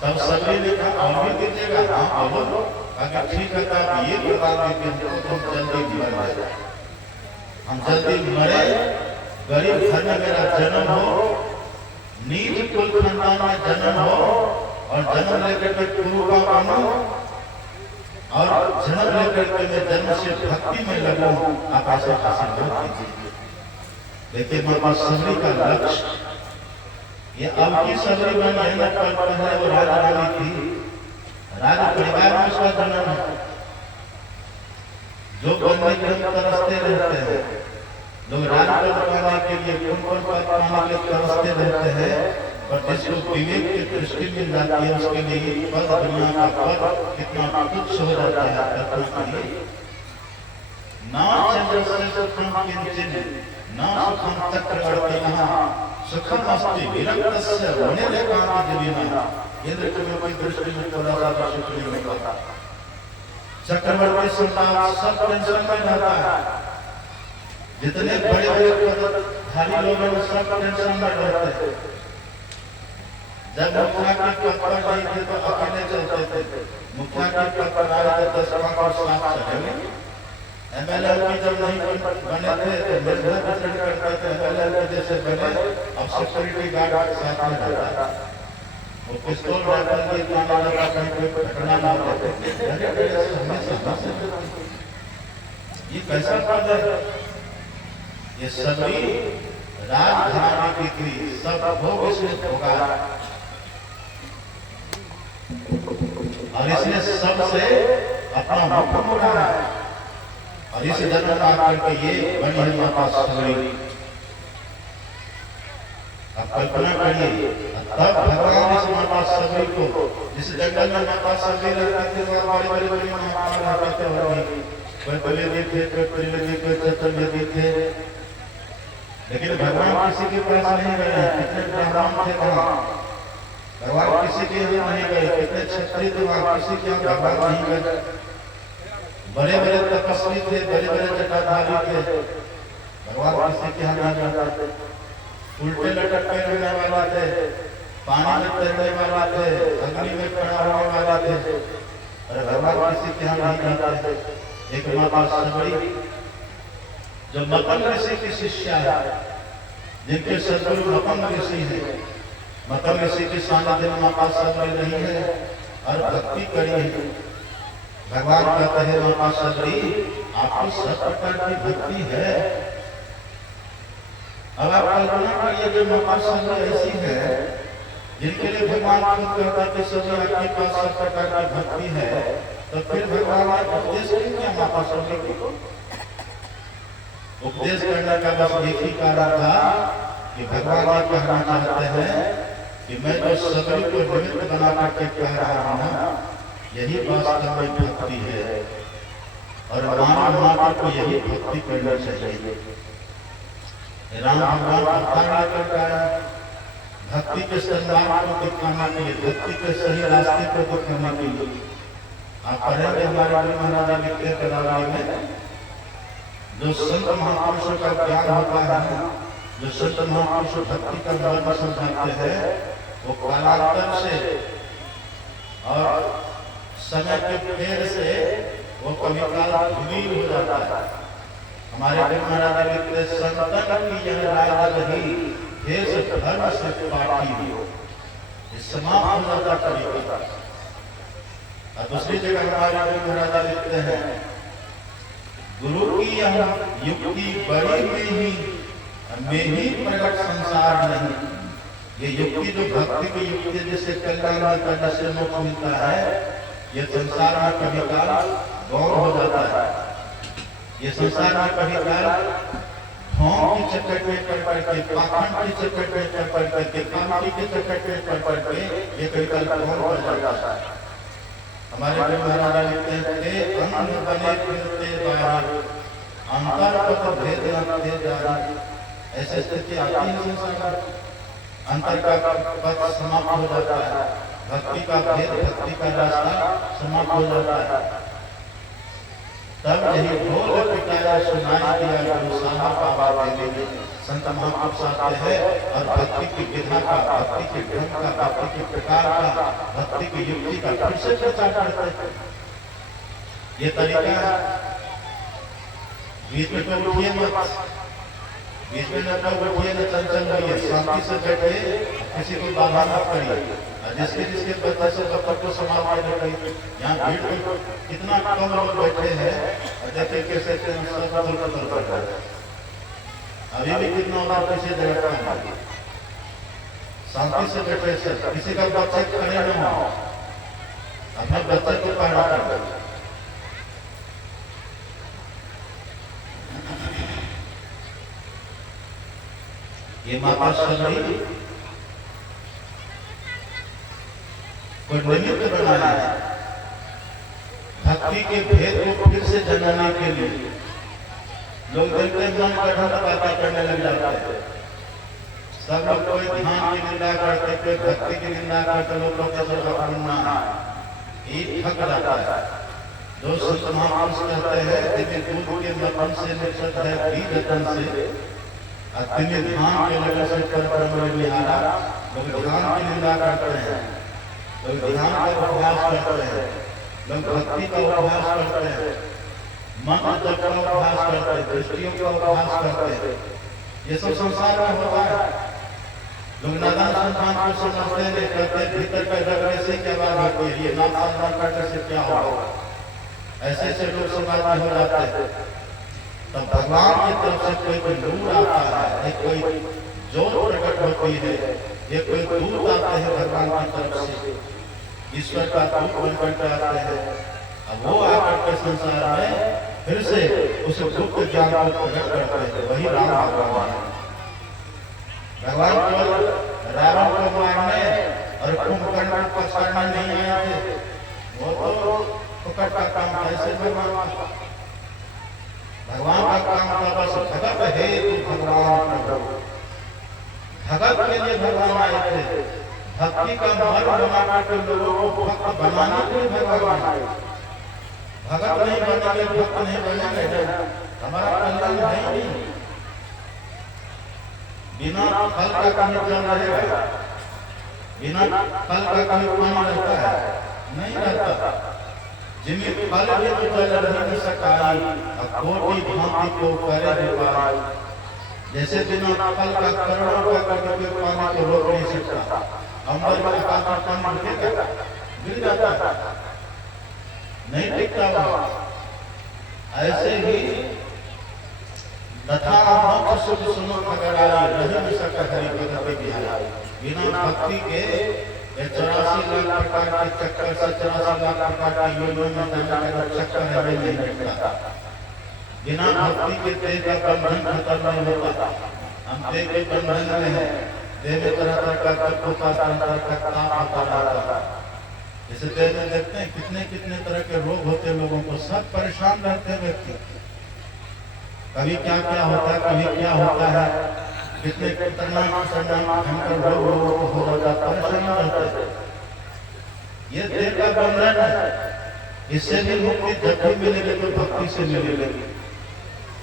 तब सभी ने कहा और भी दीजिएगा। हाँ बोलो। अगर ठीक है तो ये बता दीजिए तुम जल्दी मर जाए, हम जल्दी मरे, गरीब घर में मेरा जन्म हो, नीच कुल खानदान में जन्म हो और जन्म लेकर के गुरु का बनो और जन्म लेकर के मैं जन्म से भक्ति में लगूं। आप ऐसे हासिल हो कीजिए। देखिए माता सबरी का लक्ष्य, ये अब की सबरी बनी है ना, पहले वो राजरानी थी, राज परिवार में उसका जन्म है। जो बनने के हम तरसते रहते हैं, लोग राजपद पाने के लिए कौन पद पाने के तरसते रहते हैं, पर जिसको विवेक की दृष्टि मिल जाती है उसके लिए पद दुनिया का पद कितना तुच्छ हो जाता है। ना चंद्र से न सुखम चक्रवर्तिनः सुखम अस्ति विरक्तस्य वनिरेकांतजलिनः। इंद्र की दृष्टि में थोड़ा सा शुक्रिया में कहा चक्रवर्ती सम्राट सब टेंशन में रहता है। जितने बड़े बड़े पदधारी लोग हैं सब टेंशन में रहते हैं। जब मुखिया के पद पर नहीं थे तो अकेले चलते थे। मुखिया के पद पर आए तो 10-5 साथ चलेंगे। एमएलए की जब नहीं बने थे तो निर्भय वितरण करते थे। एमएलए जैसे बने अब सिक्योरिटी गार्ड के साथ में रहता है। वो पिस्तौल राइफल के ताना लगा कहीं कोई घटना ना हो। ये कैसा पद है? ये सभी राजघराने की थी, सब भोग इसने भोगा और इसने सबसे अपना मुख मोड़ा है। और इस जन्म का करके ये बनी है माता सबरी। अब कल्पना करिए तब भगवान इस माता सबरी को जिस जंगल में माता सबरी रहती थी वहाँ बड़े बड़े महात्मा रहते होंगे। कोई बलदेव थे, कोई त्रिवेदी, कोई चतुर्वेदी थे। लेकिन भगवान किसी के पास नहीं गए। कितने ब्राह्मण थे वहाँ, भगवान किसी के यहाँ नहीं गए। कितने क्षत्रिय थे वहाँ, किसी के यहाँ भगवान नहीं गए। बड़े बड़े तपस्वी थे, बड़े बड़े जटाधारी थे, भगवान किसी के यहाँ नहीं जाते। उल्टे लटक के रहने वाला थे, पानी में तैरने वाला थे, अग्नि में खड़ा होने वाला थे। अरे भगवान किसी के यहाँ नहीं जाते। एक माता सबरी जो मतंग ऋषि की शिष्या है, जिनके सदगुरु मतंग ऋषि है। मतंग ऋषि के सानिध्य में माता सबरी रही है और भक्ति करी है। भगवान कहते हैं माता सबरी आपको सब प्रकार की भक्ति है। अब आप कल्पना करिए कि माता सबरी ऐसी है जिनके लिए भगवान खुद कहता है कि सभी आपके पास सब प्रकार की भक्ति है, तो फिर भगवान ने उपदेश किया माता सबरी को। उपदेश करने का बस एक ही कारण था कि भगवान ये कहना चाहते हैं कि मैं जो सबरी को निमित्त बना करके कह रहा हूँ यही वास्तव में भक्ति है और मानव मात्र को यही भक्ति करनी चाहिए। राम भगवान अवतार करता है भक्ति के सम्मान को दिखाने के लिए, भक्ति के सही रास्ते को दिखाने के लिए। आप पढ़ेंगे हमारे गुरु महाराज लिखते हैं में जो संत महापुरुषों का ज्ञान होता है, जो संत महापुरुष भक्ति का मर्म समझाते हैं, वो कालांतर से और समय के फेर से वो कभी काल धूमिल हो जाता है। हमारे गुरु महाराज लिखते संतन की यह राज रही देश धर्म से पाटी हो, समाप्त हो जाता तरीका। और दूसरी जगह हमारे गुरु महाराज लिखते हैं गुरु की यह युक्ति बड़ी में ही प्रकट संसार नहीं। ये युक्ति जो भक्ति की युक्ति जिससे कल्याण करने से मोक्ष मिलता है, ये संसार में कभी काल गौर हो जाता है। ये संसार में कभी काल ढोंग की चक्कर में पड़ के, पाखंड की चक्कर में पड़ के, कामटी के चक्कर में पड़ के ये कभी काल गौर हो जाता है। हमारे गुरु महाराज लिखते हैं अंग बने फिरते बाहर अंतर पथ भेद न थे जारी। ऐसे स्थिति आती है संसार, अंतर का पथ समाप्त हो जाता है, भक्ति का भेद, भक्ति का रास्ता समाप्त हो जाता है। तब यही ढोल पिटाया सुनाई दिया गुरु साहा बाबा देवे। संत महापुरुष आते हैं और भक्ति की विधा का, भक्ति के ढंग का, भक्ति के प्रकार का, भक्ति की युक्ति का फिर से प्रचार करते हैं। ये तरीका है। बीच में तो उठिए मत, बीच में न उठिए न चंचल होइए, शांति से बैठे, किसी को बाधा न करिए। जिसके जिसके बच्चे से बच्चों को संभाल कर रखिए। यहाँ भीड़ में कितना कम लोग बैठे हैं और जैसे कैसे अभी भी कितना होगा किसी जगह का शांति से बैठे से किसी का बच्चे खड़े न हो, अपने बच्चे को पढ़ा कर। ये माता सबरी को निमित्त बनाया है भक्ति के भेद को फिर से जनाने के लिए। लोग देखते मन गढ़ बातें करने लग जाते हैं। सब लोग कोई ध्यान की निंदा करते, कोई भक्ति की निंदा करते, लोग प्रोफेसर का पढ़ना ये ठग जाता है। जो संत महापुरुष कहते हैं जिन्हें दूध के मक्खन से निकट है घी रतन से, अतिनि ध्यान के लगन से कर परम निहारा। लोग ध्यान की निंदा करते हैं, लोग ध्यान का अभ्यास करते हैं, लोग भक्ति का अभ्यास करते हैं, मंत्र जप का अभ्यास करते हैं, दृष्टियों का अभ्यास करते हैं। ये सब संसार में होता है। लोग नादान संतान को समझते नहीं, कहते भीतर का रगड़ने से क्या बात होती है, ये नाम सम्मान करने से क्या होगा। ऐसे ऐसे लोग समाज में हो जाते हैं। तब भगवान की तरफ से कोई नूर आता है, कोई जोत प्रकट होती है, ये कोई दूत आते हैं भगवान की तरफ से, ईश्वर का दूत बनकर आते हैं। अब वो आकर के संसार में फिर से उस गुप्त ज्ञान को प्रकट करते हैं। वही राम भगवान है। भगवान केवल रावण को मारने और कुंभकर्ण को पकड़ने नहीं आए थे। वो तो पकड़ का काम कैसे भगवान का काम था बस भगत है तू भगवान प्रभु। भगत के लिए भगवान आए थे। भक्ति का मार्ग बना कर लोगों को भक्त बनाने के लिए भगवान आए। भगत नहीं बनेंगे, भक्त नहीं बनेंगे, हमारा कल्याण है ही नहीं। बिना फल का कहीं जल रहेगा, बिना फल का कहीं पानी रहता है? नहीं रहता। जिन्हें फल के तो जल रही न सकाई, कोटि भांति को करे उपाय। जैसे बिना फल का करोड़ों का करके पानी को रोक नहीं सकता। अंबर में आकाश में पानी गिरेगा, गिर जाता है, नहीं टिकता हुआ। ऐसे ही तथा मोक्ष सुख सुनो खगड़ाई, रही न सका हरि भगत बिहारी। बिना भक्ति के 84 लाख प्रकार के चक्कर से 84 लाख प्रकार की योनियों में जाने का चक्कर हमें नहीं मिलता। बिना भक्ति के देह का बंधन खत्म नहीं होता। हम देह के बंधन में है, देह में तरह तरह का दुख होता, तरह तरह का ताप होता रहता है। इसे देह में देखते हैं कितने कितने तरह के रोग होते लोगों को, सब परेशान रहते हैं व्यक्ति। कभी क्या क्या होता है, कभी क्या होता है, कितने खतरनाक भयंकर रोग लोगों को हो जाता है, परेशान रहते हैं। ये देह का बंधन है। इससे भी मुक्ति जब भी मिलेगी तो भक्ति से मिलेगी।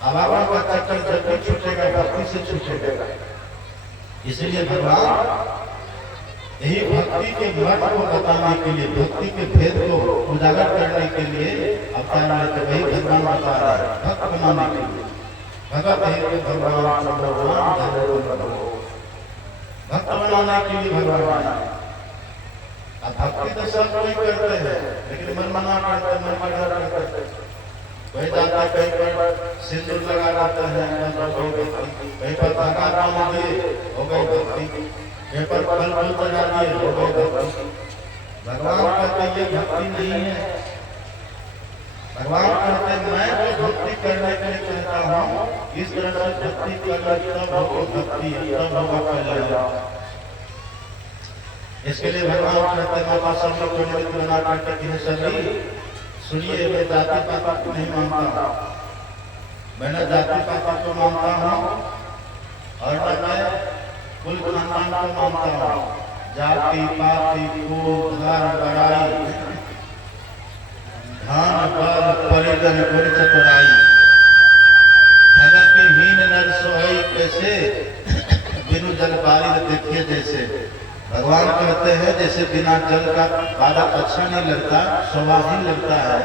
अभावा का चक्कर जब भी छूटेगा भक्ति से छूटेगा। इसलिए भगवान यही भक्ति के महत्व को बताने के लिए, भक्ति के भेद को उजागर करने के लिए अवतार लेते। वही भगवान बता रहा है भक्त बनाने के लिए। भगत है भगवान, भक्त बनाने के लिए भगवान। अब भक्ति तो सब कोई करते हैं, लेकिन मन मना करते हैं, मन मना करते हैं। कोई जाता है कहीं पर सिंदूर लगा जाता है, कहीं पर धागा बांध दिए हो गई भक्ति, कहीं पर फल फल चढ़ा दिए हो गई भक्ति। भगवान कहते ये भक्ति नहीं है। भगवान कहते मैं जो भक्ति करने के लिए कहता हूँ, इस तरह से भक्ति करना तब होगा भक्ति, तब होगा कल्याण। इसके लिए भगवान कहते हैं माता सब लोग पंडित बना करके कहे सभी सुनिए, मैं जाति पात को नहीं मानता, मैंने जाति पात को मानता हूँ और मैं कुल खानदान को मानता हूँ। जाति पाति कुल धर्म बड़ाई धन बल परिजन गुण चतुराई, भगत के हीन नर सोई कैसे, बिनु जल बारिद देखिए जैसे। भगवान कहते हैं जैसे बिना जल का बादल अच्छा नहीं लगता, शोभाहीन लगता है,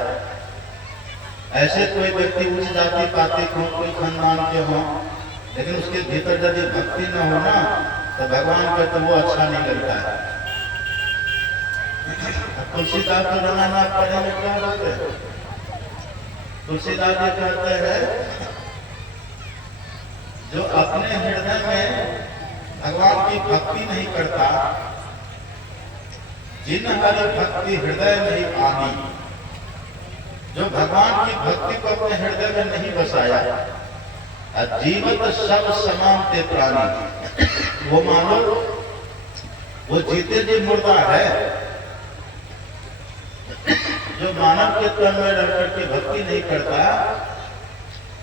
ऐसे कोई व्यक्ति उच्च जाति पाति को कोई खानदान के हो, लेकिन उसके भीतर यदि भक्ति न हो ना, तो भगवान कहते वो अच्छा नहीं लगता है। तुलसीदास को जमाना पढ़े में क्या बात है? तुलसीदास जी कहते हैं जो अपने हृदय में भगवान की भक्ति नहीं करता, जिन हरि भक्ति हृदय नहीं आनी, जो भगवान की भक्ति को अपने हृदय में नहीं बसाया, जीवत सब समान ते प्राणी, वो मानो वो जीते जी मुर्दा है। जो मानव के तन में रह करके भक्ति नहीं करता,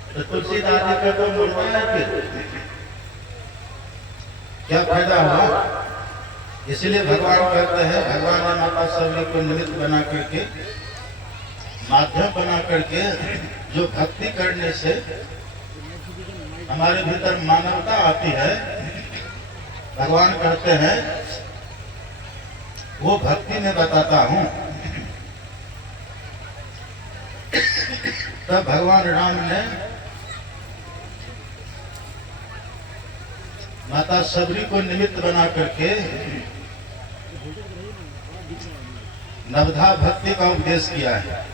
तो तुलसीदास जी का तो मुड़ना है फिर क्या फायदा हुआ? इसलिए भगवान कहते हैं, भगवान ने माता सबरी को निमित्त बना करके, माध्यम बना करके, जो भक्ति करने से हमारे भीतर मानवता आती है, भगवान कहते हैं वो भक्ति में बताता हूं। तब भगवान राम ने माता सबरी को निमित्त बना करके नवधा भक्ति का उपदेश किया है।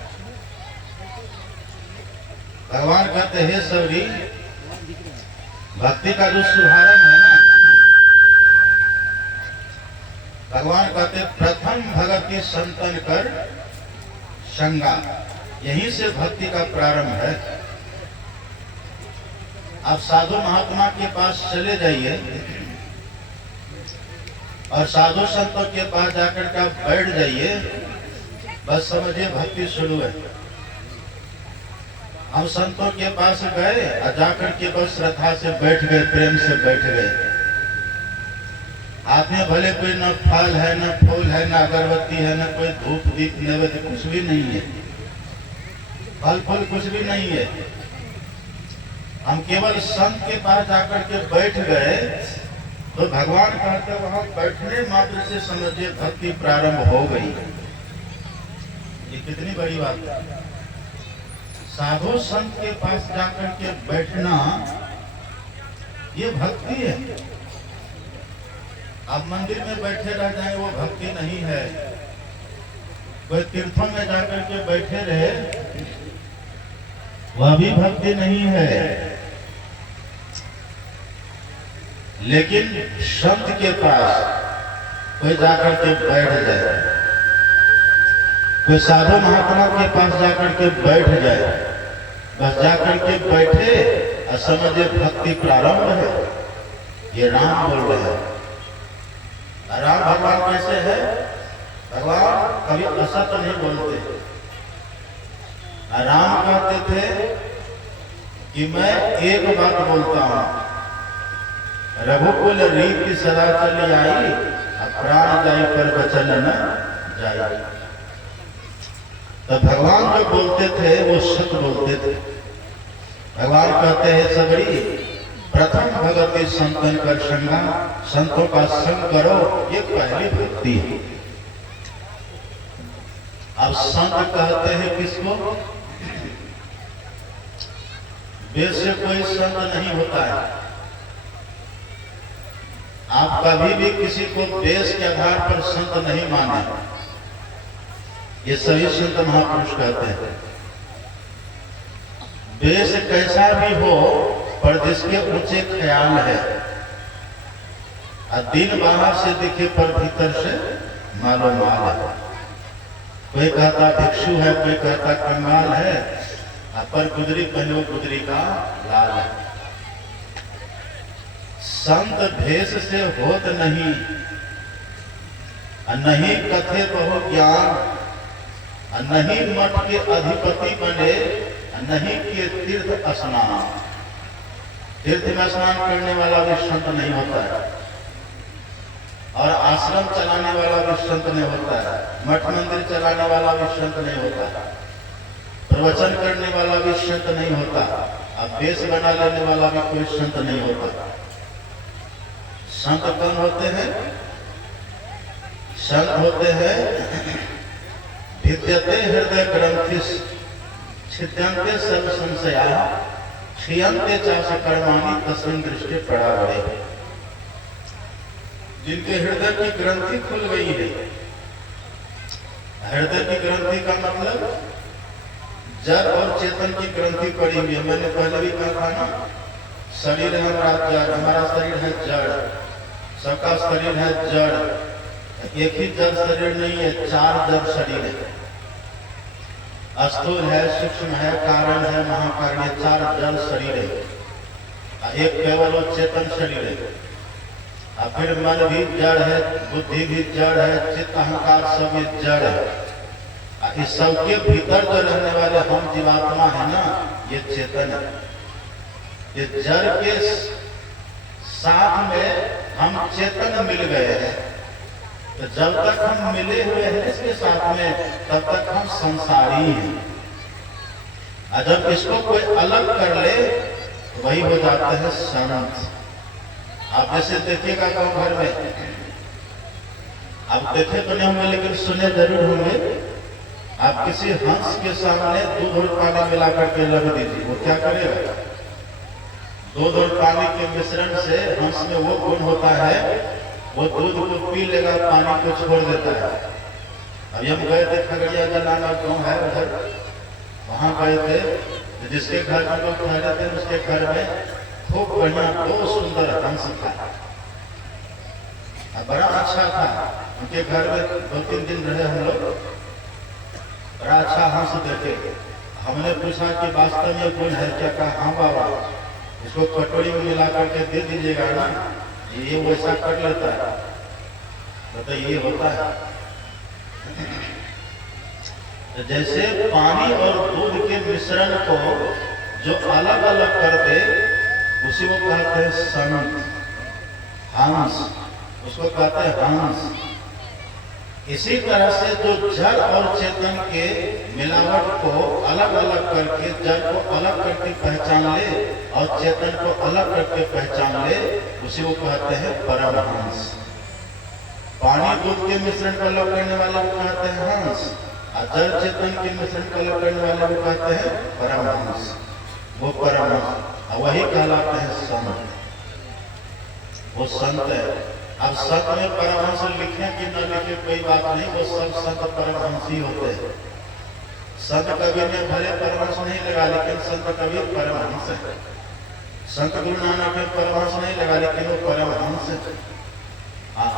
भगवान कहते हैं, सबरी, भक्ति का जो शुभारंभ है ना, भगवान कहते प्रथम भगति संतन कर संगा, यहीं से भक्ति का प्रारंभ है। आप साधु महात्मा के पास चले जाइए और साधु संतों के पास जाकर के आप बैठ जाइए, बस समझिए भक्ति शुरू है। हम संतों के पास गए और जाकर के बस श्रद्धा से बैठ गए, प्रेम से बैठ गए। हाथ में भले कोई न फल है, न फूल है, न अगरबत्ती है, न कोई धूप दीप नैवेद्य, कुछ भी नहीं है, फल फूल कुछ भी नहीं है। हम केवल संत के पास जाकर के बैठ गए तो भगवान कहते वहां बैठने मात्र से समझिए भक्ति प्रारंभ हो गई। ये कितनी बड़ी बात है। साधु संत के पास जाकर के बैठना ये भक्ति है। आप मंदिर में बैठे रह जाए वो भक्ति नहीं है। कोई तीर्थों में जाकर के बैठे रहे वह भी भक्ति नहीं है। लेकिन संत के पास कोई जाकर के बैठ जाए, कोई साधु महात्मा के पास जाकर के बैठ जाए, बस जाकर के बैठे और समझे भक्ति प्रारंभ है। ये राम बोल रहे हैं। राम भगवान कैसे है? भगवान कभी असत नहीं बोलते। राम कहते थे कि मैं एक बात बोलता हूं, रघुकुल रीति सदा चली आई, प्राण जाई पर वचन न जाई। तो भगवान जो बोलते थे वो सत्य बोलते थे। भगवान कहते हैं, सबरी, प्रथम भगति संतन कर संगा, संतों का संग करो, ये पहली भक्ति है। अब संत कहते हैं किसको? वेद से कोई संत नहीं होता है। आप कभी भी किसी को देश के आधार पर संत नहीं माने। ये सभी संत महापुरुष कहते हैं। देश कैसा भी हो पर जिसके ऊंचे ख्याल है, दिन बाहर से दिखे पर भीतर से मालो माल है। कोई कहता भिक्षु है, कोई कहता कंगाल है, पर गुजरी पहनो गुजरी का लाल है। संत भेष से होत नहीं, नहीं कथे बहु ज्ञान, नहीं मठ के अधिपति बने, नहीं किए तीर्थ स्नान। तीर्थ में स्नान करने वाला भी संत नहीं होता है, और आश्रम चलाने वाला भी संत नहीं होता है, मठ मंदिर चलाने वाला भी संत नहीं होता है, प्रवचन करने वाला भी संत नहीं होता, अब वेश बना लेने वाला भी कोई संत नहीं होता। संत कौन होते हैं? संत होते हैं विद्यते हृदय ग्रंथिस छिद्यन्ते सर्व संशया क्षीयन्ते चास कर्माणि तस्मिन् दृष्टि परावरे। जिनके हृदय की ग्रंथि खुल गई है। हृदय की ग्रंथि का मतलब जड़ और चेतन की ग्रंथि पड़ी हुई है। मैंने पहले भी कहा था ना, शरीर है हमारा जड़, हमारा शरीर है जड़, सबका शरीर है जड़। एक ही जड़ शरीर नहीं है, चार जड़ शरीर है। स्थूल है, सूक्ष्म है, कारण है, महाकारण है, चार जड़ शरीर है। एक केवल वो चेतन शरीर है। और फिर मन भी जड़ है, बुद्धि भी जड़ है, चित्त अहंकार सब जड़ है। इस सबके भीतर जो रहने वाले हम जीवात्मा है ना, ये चेतन है। कि जड़ के साथ में हम चेतन मिल गए हैं, तो जब तक हम मिले हुए हैं इसके साथ में तब तक हम संसारी हैं। और जब इसको कोई अलग कर ले तो वही हो जाता है संत। आप जैसे देखिएगा गाँव घर में, आप देखे तो नहीं होंगे लेकिन सुने जरूर होंगे, आप किसी हंस के सामने दूध और पानी मिला करके रख दीजिए, वो क्या करेगा? दूध और पानी के मिश्रण से हंस में वो गुण होता है, वो दूध को पी लेगा, पानी को छोड़ देता है। अभी हम गए थे खगड़िया जलाना गाँव है उधर, वहां गए थे, तो जिसके घर में लोग ठहरे थे उसके घर में खूब बढ़िया दो सुंदर हंस था, बड़ा अच्छा था। उनके घर में 2-3 दिन रहे हम लोग, बड़ा अच्छा हंस देखे। हमने पूछा कि वास्तव में गुण है क्या? कहा हाँ बाबा, इसको कटोरी में मिला करके दे दीजिएगा ना, ये वैसा कर लेता है। बताइए ये होता है। तो जैसे पानी और दूध के मिश्रण को जो अलग अलग कर दे उसी को कहते हैं संत, हंस, उसको कहते हैं हंस। इसी तरह से जो जड़ और चेतन के मिलावट को अलग अलग करके, जड़ को अलग करके पहचान ले और चेतन को अलग करके पहचान ले, उसी को कहते हैं परमहंस। पानी दूध के मिश्रण को अलग करने वाले को कहते हैं हंस, और जड़ चेतन के मिश्रण को अलग करने वाले को कहते हैं परमहंस। वो परमहंस वही कहलाते हैं संत, वो संत है। अब संत में परमहंस लिखे कि न लिखे कोई बात नहीं, वो सब संत परमहंस ही होते हैं। संत कबीर ने भले परमहंस नहीं लगा, लेकिन संत कबीर परमहंस है। संत गुरु नानक ने परमहंस नहीं लगा, लेकिन वो परमहंस है।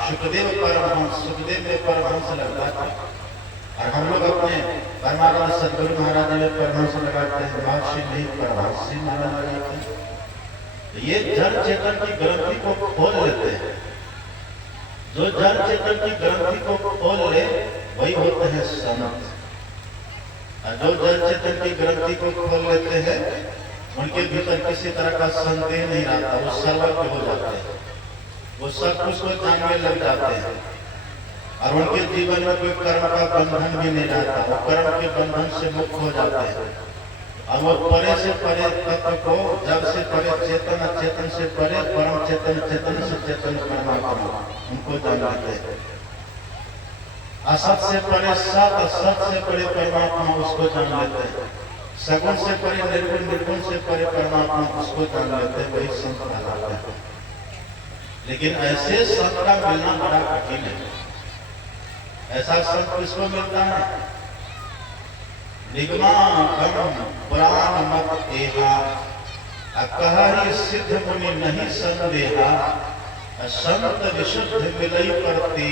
सुखदेव परमहंस, सुखदेव में परमहंस लगता था, और हम लोग अपने परमानंद सदगुरु महाराज ने परमहंस लगाते हैं, महर्षि नहीं परमहंस ही महाराज लगाते हैं। तो ये जड़ चेतन की ग्रंथि को खोल लेते हैं। जो जड़ चेतन की ग्रंथि को खोल ले वही होते हैं संत, और जो जड़ चेतन की ग्रंथि को खोल लेते हैं उनके भीतर किसी तरह का संदेह नहीं रहता, वो सर्वज्ञ हो जाते हैं, वो सब कुछ को जानने लग जाते हैं, और उनके जीवन में कोई कर्म का बंधन भी नहीं रहता, वो कर्म के बंधन से मुक्त हो जाते हैं। और वो परे से परे तत्व को, जब से परे चेतन, चेतन से परे परम चेतन, चेतन से चेतन परमात्मा, उनको जान लेते हैं। असत से परे सत, सत से परे परमात्मा, उसको जान लेते हैं। सगुण से परे निर्गुण, निर्गुण से परे परमात्मा, उसको जान लेते हैं। वही संत कहलाते हैं। लेकिन ऐसे संत का मिलना बड़ा कठिन है। ऐसा संत किसको मिलता है? निगमा गम पुराण मत एहा, कहहि सिद्ध मुनि नहीं संदेहा, संत विशुद्ध मिलई परती,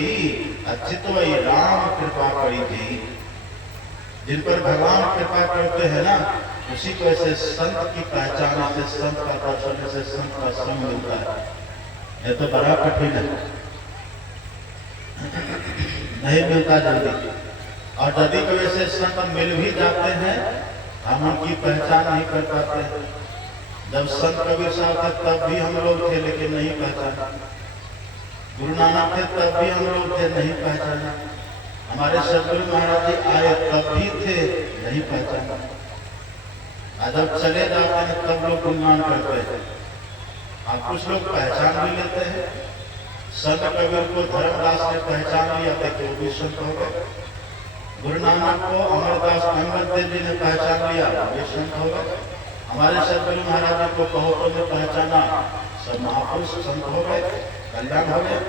चितवई राम कृपा करी थी। जिन पर भगवान कृपा करते हैं ना, उसी को ऐसे संत की पहचान से, संत का दर्शन से, संत का संग मिलता है। यह तो बड़ा कठिन है, नहीं मिलता जल्दी। और यदि कोई ऐसे संत मिल भी जाते हैं, हम उनकी पहचान नहीं कर पाते। जब संत कबीर साहब थे तब भी हम लोग थे, लेकिन नहीं पहचाना। गुरु नानक थे तब भी हम लोग थे, नहीं पहचाना। हमारे सदगुरु महाराज जी आए तब भी थे, नहीं पहचाना। जब चले जाते हैं तब लोग गुणगान करते हैं। आप कुछ लोग पहचान भी लेते हैं। संत कबीर को धर्मदास ने पहचान लिया था कि वो भी संत हो गए। गुरु नानक को अमरदास अंगद देव जी ने पहचान लिया, वे संत हो गए। हमारे सदगुरु महाराज को बहुतों ने पहचाना, सब महापुरुष संत हो गए, कल्याण हो गए।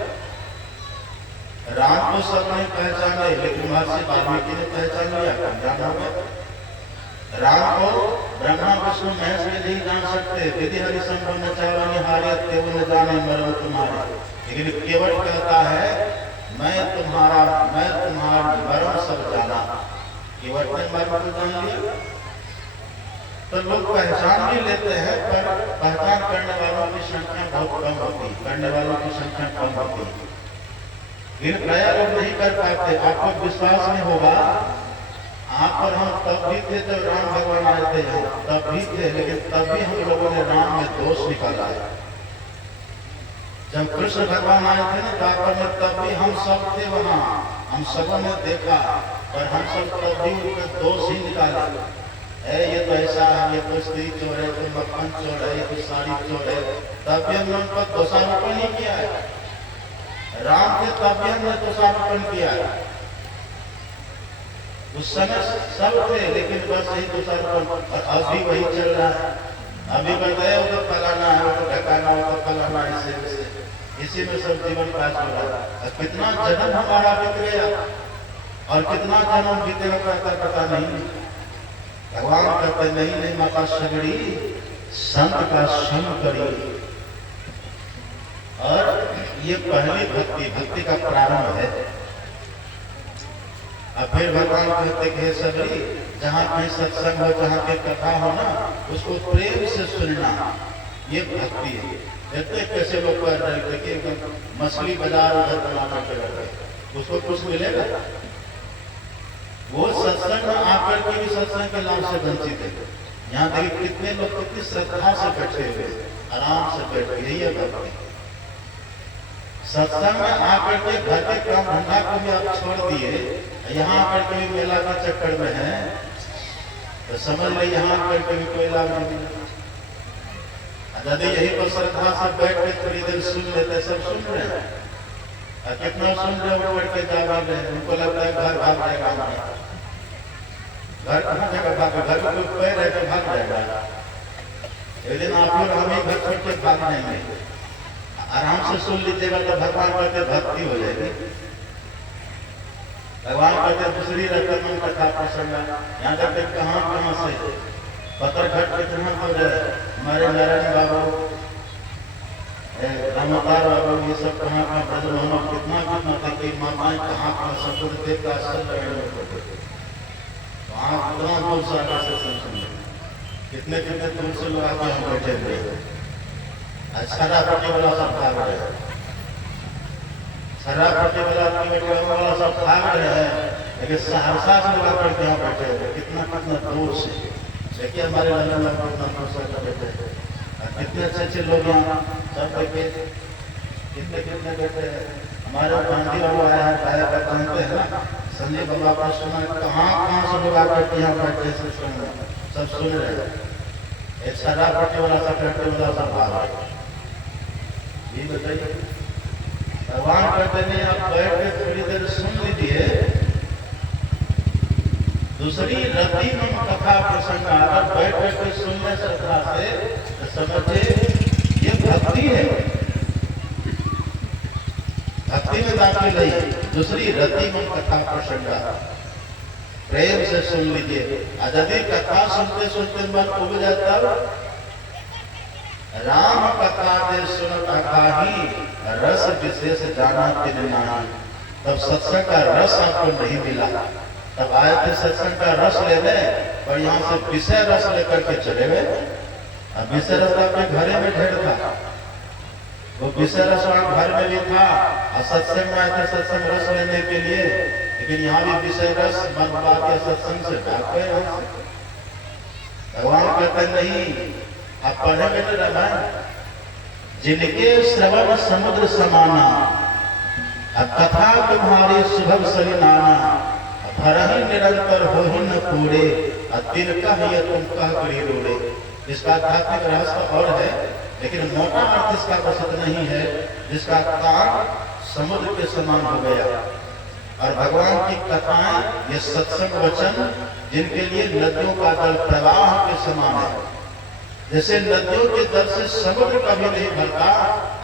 राम को सब नहीं पहचाने, लेकिन महर्षि वाल्मीकि ने पहचान लिया, कल्याण हो गए। राम को ब्रह्मा विष्णु महेश के नहीं जान सकते, विधि हरि संभव न चावा निहारे, तेव न जाने मरो तुम्हारे। लेकिन केवल कहता है मैं तुम्हारा मर्म सब जाना। केवट ने मर्म को जान लिया। तो लोग पहचान भी लेते हैं, पर पहचान करने वालों की संख्या बहुत कम होती, करने वालों की संख्या कम होती। फिर नया लोग नहीं कर पाते। आपको विश्वास नहीं होगा पर हम तब भी थे जब राम भगवान आए थे यहाँ, तब भी थे, लेकिन तब भी हम लोगों ने राम में दोष निकाला है। जब कृष्ण भगवान आए थे ना द्वापर में, तब भी हम सब थे वहाँ, हम सबों ने देखा, पर हम सब तब भी उनके दोष ही निकाले। ये तो ऐसा है, ये तो स्त्री चोर है, तो मक्खन चोर है, ये तो साड़ी चोर है, तब भी हमने उन पर दोषारोपण नहीं किया है। राम थे तब भी हमने दोषारोपण किया है। उस समय सब थे, लेकिन बस यही दोषारोपण, और अभी वही चल रहा है। अभी बताया वो तो फलाना है, वो तो ढकाना, वो तो फलाना, इसी में सब जीवन पास हो रहा है। कितना जन्म हमारा बीत गया और कितना जन्म बीतेगा पता नहीं। भगवान कहते नहीं माता सगड़ी संत का संग करी। और ये पहली भक्ति का प्रारंभ है। अब फिर भगवान कहते कि सगड़ी, जहाँ कहीं सत्संग हो, जहाँ पे कथा हो ना, उसको प्रेम से सुनना, ये भक्ति है। देखते कैसे लोग मछली बाजार उधर बना करके रखे, उसको कुछ मिलेगा? वो सत्संग में आकर के भी सत्संग के लाभ से वंचित है। यहाँ देखिए कितने लोग कितनी श्रद्धा से बैठे हुए, आराम से बैठे, यही है भक्ति। सत्संग में आकर के घर के काम धंधा को भी आप छोड़ दिए, यहाँ आकर के भी मेला के चक्कर में है, तो समझ ले यहाँ आकर के भी कोई लाभ नहीं मिला। यदि यही पर श्रद्धा से बैठ के थोड़ी देर सुन लेते, सब सुन रहे हैं, कितना सुन रहे हो, बैठ के जा रहे हैं, उनको लगता है घर भाग जाएगा हमारा। घर कहाँ जगह भाग, घर में कोई पैर है तो भाग जाएगा। एक दिन आप लोग हम ही घर छोड़ के भाग जाएंगे। आराम से सुन लीजिएगा तो भगवान कहते भक्ति हो जाएगी। भगवान कहते दूसरी रकम कथा प्रसंग, यहाँ तक कहाँ से पत्थरघट के जहाँ पर हमारे नारायण बाबू, रामोतार बाबू, ये सब कहाँ ब्रजमोहन, कितना तक की माताएं कहाँ सतगुरुदेव का वहाँ कितना दूर से आकर से सुन, कितने दूर से लोग आके हम बैठे हुए। शराब पट्टी वाला सब भाग रहे हैं, शराब पट्टी वाला सब भाग रहे हैं, लेकिन सहरसा से लोग आकर के यहाँ बैठे हुए, कितना दूर से। देखिए हमारे बैठे, कितने अच्छे लोग यहाँ सब बैठे, कितने बैठे हैं। हमारे गांधी बाबू आया है, गायक जानते हैं ना, संजय बाबा का सुना, कहाँ से लोग आकर के यहाँ बैठे, सब सुन रहे हैं। एक शराब पट्टी वाला सब पट्टी वाला सब भाग रहा है। ये बताइए, भगवान कहते नहीं, आप बैठ के थोड़ी देर सुन लीजिए। दूसरी रति में कथा प्रसंग अगर बैठ के सुनने श्रद्धा से, तो समझे ये भक्ति है, भक्ति में दाखिल नहीं। दूसरी रति में कथा प्रसंग प्रेम से सुन लीजिए। यदि कथा सुनते सुनते मन उब जाता, राम कथा दे सुन अकाही, रस विशेष जाना तिन नाही। तब सत्संग का रस आपको नहीं मिला, तब आए थे सत्संग का रस लेने, पर यहाँ से विषय रस लेकर के चले गए। अब विषय रस आपके घरे में ढेर था, वो विषय रस वहाँ घर में भी था, और सत्संग में आए थे सत्संग रस लेने के लिए, लेकिन यहाँ भी विषय रस मन बात के सत्संग से भाग गए। भगवान कहते नहीं, आप पढ़ेंगे तो रामायण, जिनके श्रवण समुद्र समाना, कथा तुम्हारी सुभग सरिनाना, भरही निरंतर हो ही न पूरे, दिन कह ये तुम कह करी रोड़े। इसका आध्यात्मिक रहस्य और है, लेकिन मोटा अर्थ इसका प्रसिद्ध नहीं है, जिसका कान समुद्र के समान हो गया। और भगवान की कथाएं, ये सत्संग वचन, जिनके लिए नदियों का जल प्रवाह के समान है। जैसे नदियों के दर से समुद्र कभी नहीं भरता,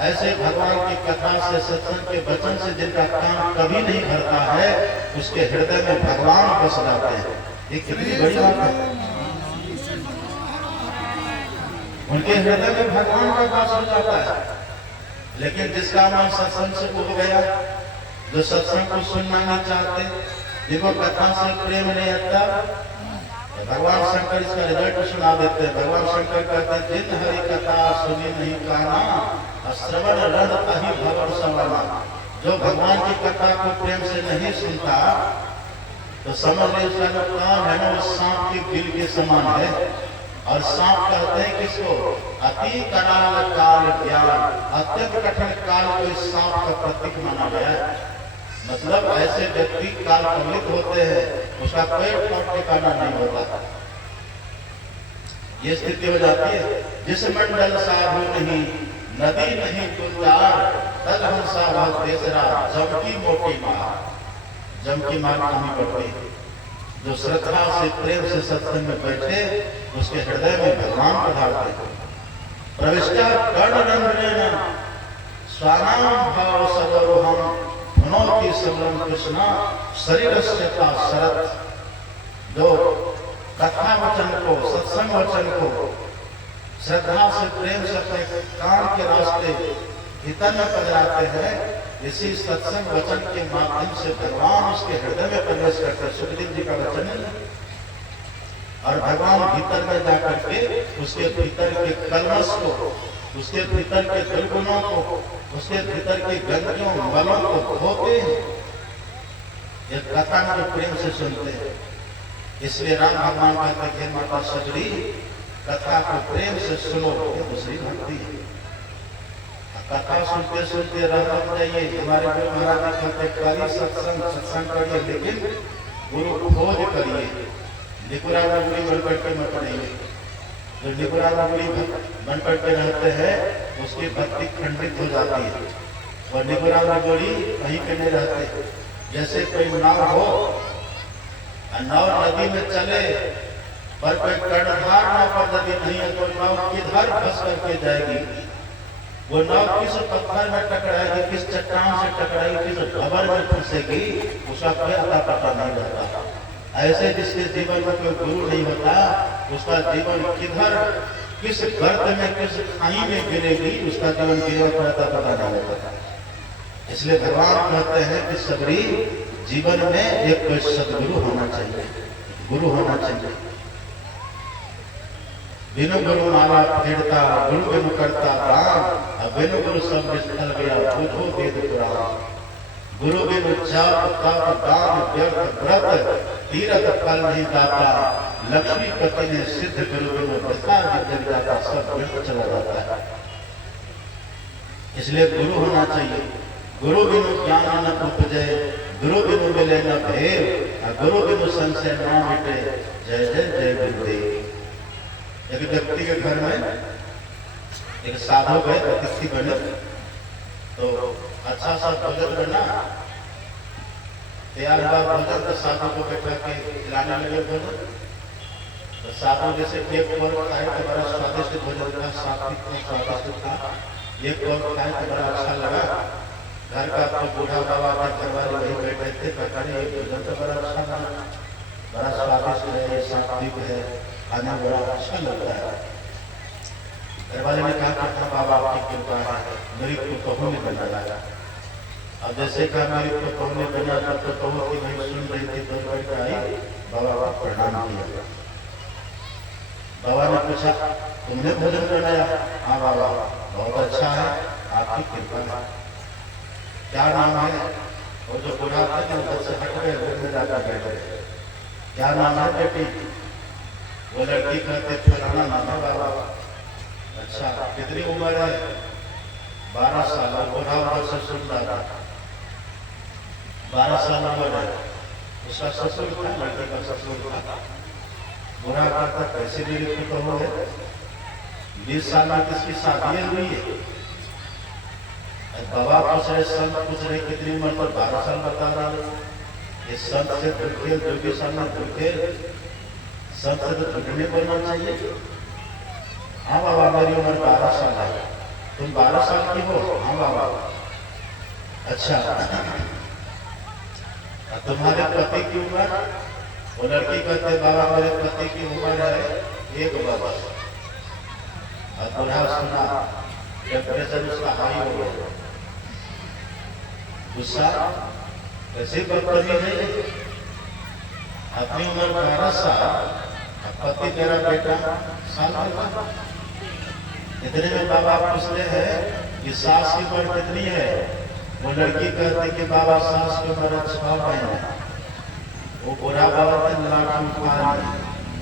ऐसे भगवान की कथा से, सत्संग के वचन से जिनका कान कभी नहीं भरता है, उसके हृदय में भगवान बस जाते हैं। ये कितनी बड़ी बात है। उनके हृदय में भगवान का वास हो जाता है। लेकिन जिसका मन सत्संग से उब गया, जो सत्संग को सुनना नहीं चाहते, जिनको कथा से प्रेम नहीं आता, भगवान शंकर इसका रिजल्ट सुना देते हैं। भगवान शंकर कहते हैं, जिन हरि कथा सुनी नहीं काना, श्रवण रद अहि भवन सवाना। जो भगवान की कथा को प्रेम से नहीं सुनता, तो समझ लीजिए उसका जो कान है ना वो सांप के बिल के समान है। और सांप कहते हैं किसको? अति कराल काल ज्ञान, अत्यंत कठिन काल को इस सांप का प्रतीक माना गया है। मतलब ऐसे व्यक्ति काल कलित होते हैं, उसका कोई ठिकाना नहीं होता। ये स्थिति हो जाती है। जिस मंडल साधु नहीं, नदी नहीं गुलजार, तद हंसा बहुत तेसरा, जम की मोटी मार। जम की मार कमी पड़ती है। जो श्रद्धा से प्रेम से सत्संग में बैठे, उसके हृदय में भगवान पधारते हैं। प्रविष्टा कर्ण रंध्रेण स्वानाम भाव सदरोहम, धुनोति सबलम कृष्णा शरीरस्य ता शरत। जो कथा वचन को, सत्संग वचन को श्रद्धा से प्रेम से अपने कान के रास्ते भीतर में पधराते हैं, इसी सत्संग वचन के माध्यम से भगवान उसके हृदय में प्रवेश करते हैं। सुखदेव जी का वचन है। और भगवान भीतर में जाकर के उसके भीतर के कलमश को, उसके भीतर के दुर्गुणों को, उसके भीतर की गंदगियों मलों को धोते हैं। ये कथा में प्रेम से सुनते हैं। इसलिए राम भगवान कहते हैं, माता सजरी कथा को प्रेम से सुनो, ये दूसरी भक्ति है। कथा सुनते सुनते रह जाइए। हमारे गुरु महाराज कहते करी सत्संग करिए, लेकिन गुरु खोज करिए। निकुरा नगरी बनकर के मत रहिए। जो निकुरा नगरी बनकर के रहते हैं, उसकी भक्ति खंडित हो जाती है। और निकुरा नगरी कहीं पे नहीं रहते। जैसे कोई नाव हो, नाव नदी में चले, पर कोई कर्णधार नाव पर नदी नहीं है, तो नाव किधर फंस करके जाएगी? वो नाव किस पत्थर में टकराएगी, किस चट्टान से टकराएगी, किस भंवर में फंसेगी, उसका कोई अता पता नहीं रहता। ऐसे जिसके जीवन में कोई गुरु नहीं होता, उसका जीवन किधर, किस गर्त में, किस खाई में गिरेगी, उसका जीवन गिरे का पता नहीं रहता। इसलिए भगवान कहते हैं कि सबरी जीवन में एक कोई सदगुरु होना चाहिए, गुरु होना चाहिए। बिनु गुरु माला फेरता, गुरु बिनु करता दान, बिनु गुरु सब निष्फल गया, बुझो वेद पुराण। गुरु बिनु जाप तप दान व्यर्थ व्रत, तीरथ फल नहीं दाता, लक्ष्मीपति ने सिद्ध गुरु बिनु प्रसाद जग जाता, सब व्यर्थ चला जाता है। इसलिए गुरु होना चाहिए। गुरु बिनु ज्ञान न उपजे, गुरु बिनु मिले न भेद, गुरु बिनु संशय न मिटे, जय जय जय गुरुदेव। एक व्यक्ति के घर में एक साधु गए, अतिथि बने, तो अच्छा सा भोजन बना, तैयार हुआ भोजन, तो साधु को बैठा के खिलाने लगे भोजन। तो साधु जैसे एक पौर खाए तो बड़ा स्वादिष्ट भोजन था, सात्विक स्वादिष्ट था। एक पौर खाए तो बड़ा अच्छा लगा। घर का तो बूढ़ा बाबा के घर वाले वही बैठे थे, कहते ये भोजन तो बड़ा अच्छा था, बड़ा स्वादिष्ट है, ये सात्विक है, खाना बड़ा अच्छा लगता है। घर वाले ने कहा कि बाबा आपकी कृपा है, मेरी को कहूँ नहीं बना लगा। अब जैसे कहा मेरी को कहूँ नहीं बना, तब तो कहूँ कि नहीं सुन रही थी, तो बैठ आई, बाबा का प्रणाम किया। बाबा ने पूछा तुमने भोजन बनाया? हाँ बाबा, बहुत अच्छा है, आपकी कृपा है। क्या नाम है? और जो बूढ़ा था ना उधर से हट गए, घर में जाकर बैठे। क्या नाम है बेटी? वो लड़की कहते फलाना नाम है बाबा। अच्छा, कितनी उम्र है? 12 साल। बूढ़ा उधर से सुन रहा था। 12 साल उम्र है। उसका ससुर था, लड़के का ससुर था। बूढ़ा कहता कैसे मेरी पुत्र हो है? 20 साल में किसकी शादी हुई है? बाबा पूछ रहे, संत पूछ रहे कितनी उम्र पर? 12 साल बता रहा है। ये संत से दुखे, 20 साल में दुखे, संत से तो दुखने बोलना चाहिए। हाँ बाबा, मेरी उम्र 12 साल है। तुम 12 साल की हो? हाँ बाबा। अच्छा, तुम्हारे पति की उम्र? वो लड़की कहते बाबा मेरे पति की उम्र है 1 वर्ष। और बूढ़ा सुना, टेम्परेचर उसका हाई हो गया। गुस्सा कैसे बदतमीजी है? अपनी उम्र 12 साल, पति मेरा बेटा साल का। इतने में बाबा पूछते हैं कि सास की उम्र कितनी है? वो लड़की कहती कि बाबा सास की उम्र 6 महीने। वो बुरा बाबा से लाठी उठा लिया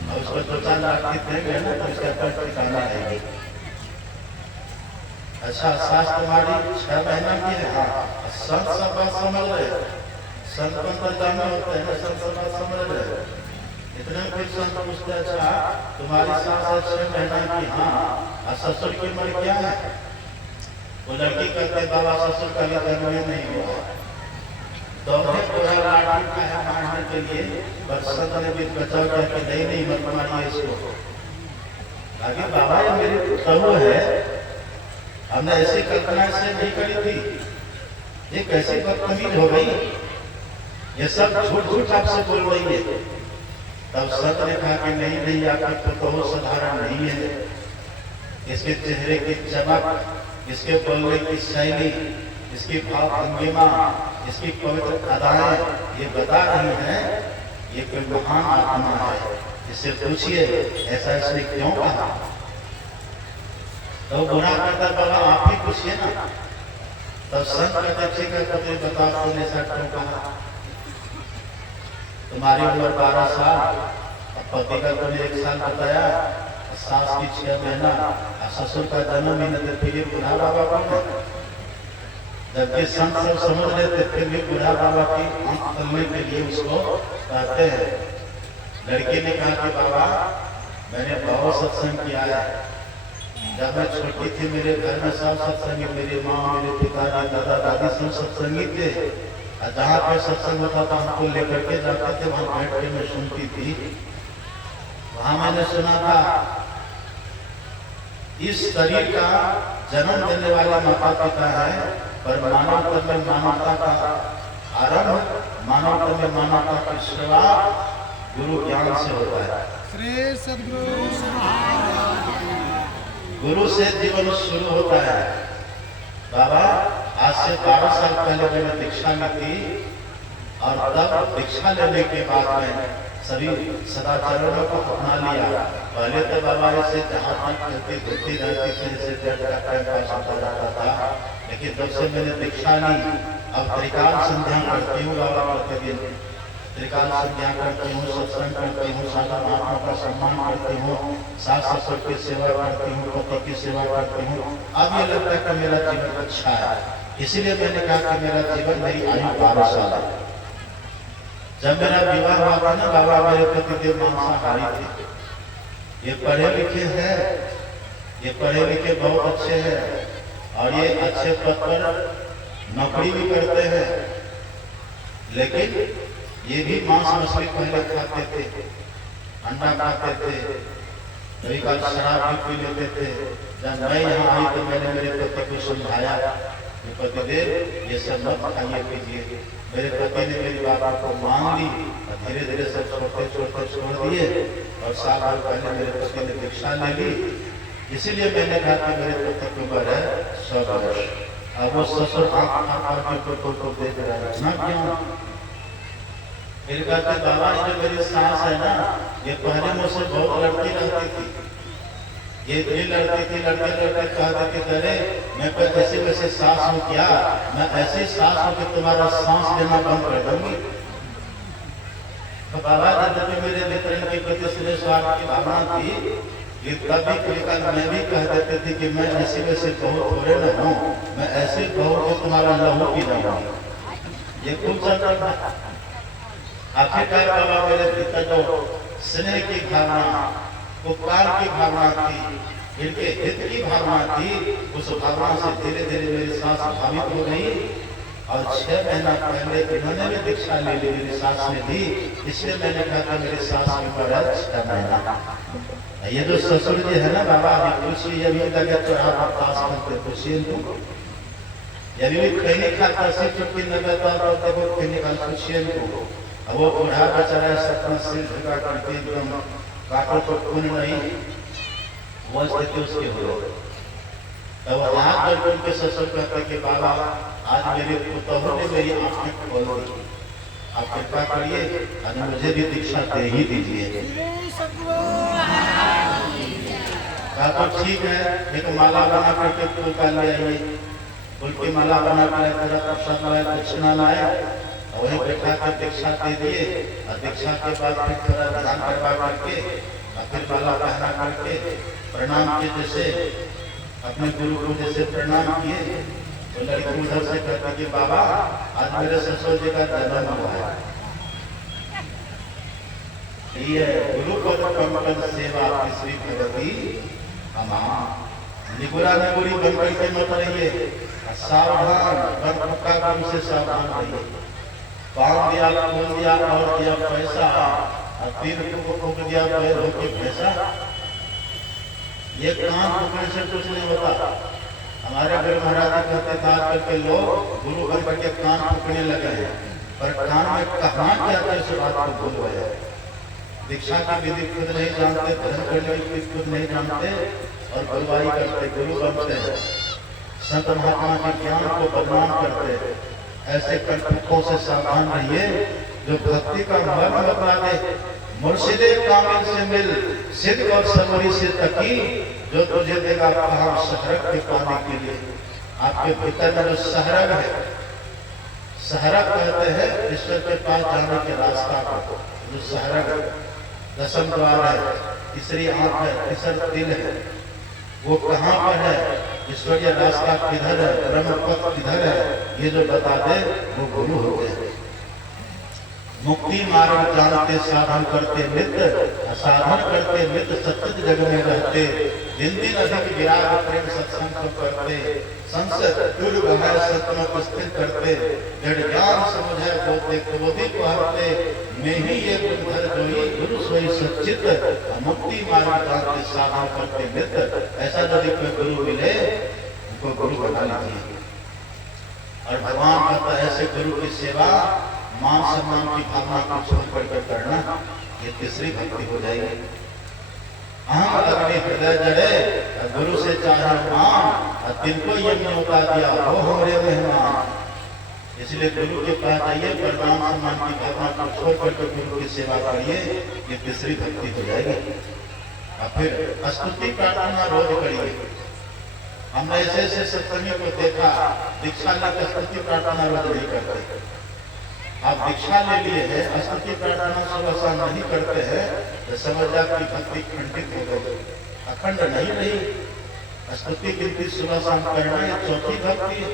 और उसको 2-4 लाठी देंगे ना तो इसका पेट ठिकाना रहेगी। अच्छा सास तुम्हारी 6 महीना की है। हाँ संत सब बात समझ रहे, संत तो जाने होते हैं ना, संत सब बात समझ रहे। इतने फिर संत पूछते अच्छा तुम्हारी सास है 6 महीना की। हाँ और ससुर की उम्र क्या है? वो लड़की कहते बाबा ससुर का भी जन्म नहीं हुआ। तो हमने पूरा लाठी उठाया मारने के लिए, पर संत ने भी बचाव किया कि नहीं मत मारिए इसको। आगे बाबा ये मेरी बहू है, हमने ऐसी कल्पना से नहीं करी थी, ये कैसी बदतमीज हो गई, ये सब झूठ आपसे बोल रही है। तब संत ने कहा कि नहीं आपकी तो बहुत साधारण नहीं है, इसके चेहरे की चमक, इसके बोलने की शैली, इसकी भाव भंगिमा, इसकी पवित्र अदाएं ये बता रही हैं ये कोई महान आत्मा है। इससे पूछिए ऐसा इसने क्यों कहा? तो बुरा करता बाबा आप ही पूछिए ना। तब संत कहते ठीक है पति बताओ तुमने ऐसा क्यों कहा? तुम्हारी उम्र 12 साल, पति का तुमने 1 साल बताया, सास की 6 महीना, ससुर का जन्म ही नहीं, फिर ये बुढ़ा बाबा कौन है? जबकि संत सब समझ लेते फिर भी बुढ़ा बाबा की आंख खोलने के लिए उसको कहते हैं। लड़की ने कहा कि बाबा मैंने बहुत सत्संग किया है, जब मैं छोटी थी मेरे घर में सब सत्संगी, मेरी माँ, मेरे पिताजी, दादा दादी सब सत्संगी थे। और जहाँ पे सत्संग होता था हमको लेकर के जाते थे, वहां बैठ के मैं सुनती थी। वहां मैंने सुना था इस शरीर का जन्म देने वाला माता पिता है, पर मानव तन में मानवता का आरंभ, मानव तन में मानवता की शुरुआत गुरु ज्ञान से होता है। श्री सद्गुरु गुरु से जीवन शुरू होता है। बाबा आज से 12 साल पहले मैंने दीक्षा ली थी, और तब दीक्षा लेने के बाद में सभी सदाचारों को अपना लिया। पहले तो बाबा ऐसे जहाँ तक घूमती रहती थी, जैसे जट का टाइम पास होता रहता था। लेकिन जब से मैंने दीक्षा ली, अब त्रिकाल संध्या करती हूँ बाबा, प्रतिदिन त्रिकाल संध्या करती हूँ, सत्संग करती हूँ, साधु महात्मा का सम्मान करती हूँ, सास ससुर की सेवा करती हूँ, पति की सेवा करती हूँ। अब ये लगता है कि मेरा जीवन अच्छा है। इसीलिए मैंने कहा कि मेरा जीवन, मेरी आयु 12 साल है। जब मेरा विवाह हुआ था ना बाबा, मेरे पतिदेव मांसाहारी थे। ये पढ़े लिखे हैं, ये पढ़े लिखे बहुत अच्छे हैं, और ये अच्छे पद पर नौकरी भी करते हैं। लेकिन ये भी मांस मछली पहले खाते थे, अंडा खाते थे, कभी कभी शराब भी पी लेते थे। जब मैं यहाँ आई तो मैंने मेरे पति को समझाया कि पतिदेव ये सब मत खाइए पीजिए। मेरे पति ने मेरी बात को मान ली और धीरे धीरे सब छोटे छोटे छोड़ दिए, और 7 साल पहले मेरे पति ने दीक्षा ले ली। इसीलिए मैंने कहा कि मेरे पति की उम्र है 100 वर्ष। अब वो ससुर आंख को देख रहा है ना, क्यों? फिर कहते बाबा ये जो मेरी सास है ना, ये पहले मुझसे बहुत लड़ती रहती थी, ये लड़ती थी, लड़ते कहते कि अरे मैं कोई ऐसे वैसे सास हूँ क्या, मैं ऐसी सास हूँ कि तुम्हारा सांस लेना बंद कर दूंगी। तो बाबा जब मेरे मित्र के प्रति श्रेय स्वार्थ की भावना थी, ये तभी कभी मैं भी कह देते थे कि मैं ऐसे वैसे बहू थोड़े न हूँ, मैं ऐसी बहू को तुम्हारा लहू पी रहा हूँ। ये खूब चलता था। आखिरकार बाबा मेरे पिता जो स्नेह की भावना, उपकार की भावना थी, इनके हित की भावना थी, उस भावना से धीरे धीरे मेरी सास भावित हो गई। और 6 महीना पहले इन्होंने भी दीक्षा ले ली, मेरी सास ने दी। इसलिए मैंने कहा कि मेरी सास की उम्र है 6 महीना। ये जो ससुर जी है ना बाबा, पूछिए अभी लगे तो आप पास करते पूछिए इनको, यदि भी खैनी खाता से चुटकी न देता तो देखो खैनी का पूछिए इनको। अब वो बूढ़ा बेचारा सपना सिर झुका करके एकदम काटो को खून नहीं, वो स्थिति उसकी हो गई। तब हाथ जोड़ के उनके ससुर कहते कि बाबा आज मेरे पुतों ने मेरी आंखें खोल दी, आप कृपा करिए और मुझे भी दीक्षा दे ही दीजिए। कहा तो ठीक है, एक माला बना करके फूल का ले आइए। फूल की माला बना कर दक्षिणा लाए, और वही बैठा के दीक्षा दे दिए और दीक्षा के बाद फिर थोड़ा ध्यान करवा करके और फिर माला पहना करके प्रणाम किए, जैसे अपने गुरु को जैसे प्रणाम किए तो लड़की उधर से कहती कि बाबा आज मेरे ससुर जी का जन्म हुआ है। ये गुरुपद पंकज सेवा श्री भगवती अमा निगुरा निगुरी बनकर के मत रहिए, सावधान बरपक्का गुरु से सावधान रहिए। पाँव दिया खोल दिया और दिया पैसा और तीन को फूक दिया पैर होके पैसा, ये कान फूकने से कुछ नहीं होता। हमारे गुरु महाराज जी कहते थे आजकल के लोग गुरु बन करके कान फूकने लगे हैं, पर कान में कहाँ क्या था इस बात को भूल गए। दीक्षा की विधि खुद नहीं जानते, धर्म करने की विधि खुद नहीं जानते और गुरुवाई करते, गुरु बनते हैं, संत महात्मा के ज्ञान को बदनाम करते। ऐसे कंटकों से सावधान रहिए जो भक्ति का मर्म बता दे। मुर्शिदे कामिल से मिल सिद्ध और सबरी से तकी, जो तुझे देगा पहाड़ सहरग के पाने के लिए। आपके भीतर में जो सहरग है, सहरग कहते हैं ईश्वर के पास जाने के रास्ता को, जो सहरग दसम द्वार है, तीसरी आंख है, तीसरा दिल है, वो कहाँ पर है, ईश्वरीय रास्ता किधर है, ब्रह्म पथ किधर है, ये जो बता दे वो गुरु हो गए। मुक्ति मार्ग जानते साधन करते नित्य, साधन करते नित्य सत्य जग में रहते। दिन दिन अधिक विराग प्रेम सत्संग करते, संसद गुरु बहाय सतमत स्थिर करते। जड़ ज्ञान समझे बोते क्रोधी को हरते, में ही ये गुरुधर जोई गुरु सोई सच्चित। मुक्ति मार्ग जानते साधन करते नित्य। ऐसा यदि कोई गुरु मिले उनको गुरु बना लीजिए। और भगवान कहता है ऐसे गुरु की सेवा मान सम्मान की भावना को छोड़ करके करना, ये तीसरी भक्ति हो जाएगी। अहम अग्नि हृदय जड़े गुरु से चाहे मान, दिल को ये न्योता दिया हो हमारे मेहमान। इसलिए गुरु के पास जाइए, प्रणाम सम्मान की भावना को छोड़ करके गुरु की सेवा करिए, ये तीसरी भक्ति हो जाएगी। और फिर स्तुति प्रार्थना रोज करिए। हमने ऐसे ऐसे सत्संगी को देखा दीक्षा लेकर स्तुति प्रार्थना रोज नहीं करते। आप दीक्षा ले लिए है, स्तुति प्रार्थना सुबह शाम नहीं करते हैं तो समझ जा की भक्ति खंडित हो गई, अखंड नहीं रही। स्तुति गिनती सुबह शाम करना ये चौथी भक्ति है।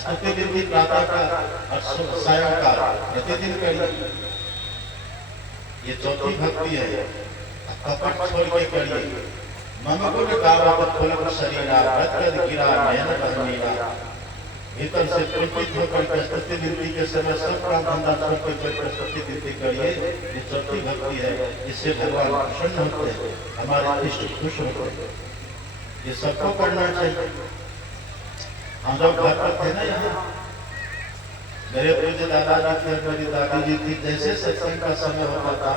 स्तुति गिनती प्रातः का और सायंकाल प्रतिदिन करिए, ये चौथी भक्ति है। कपट छोड़ के करिए। ममगुण गावत फुलक शरीरा, रतगद गिरा नयन बहनीरा। भीतर से पुलकित होकर के स्तुति गिनती के समय सब काम धंधा छोड़ के स्तुति गिनती करिए, ये चौथी भक्ति है। इससे भगवान प्रसन्न होते हैं, हमारे इष्ट खुश होते हैं। ये सबको करना चाहिए। हम लोग घर पर थे ना, यहाँ मेरे पूज्य दादाजी थे, मेरी दादी जी थी, जैसे सत्संग का समय होता था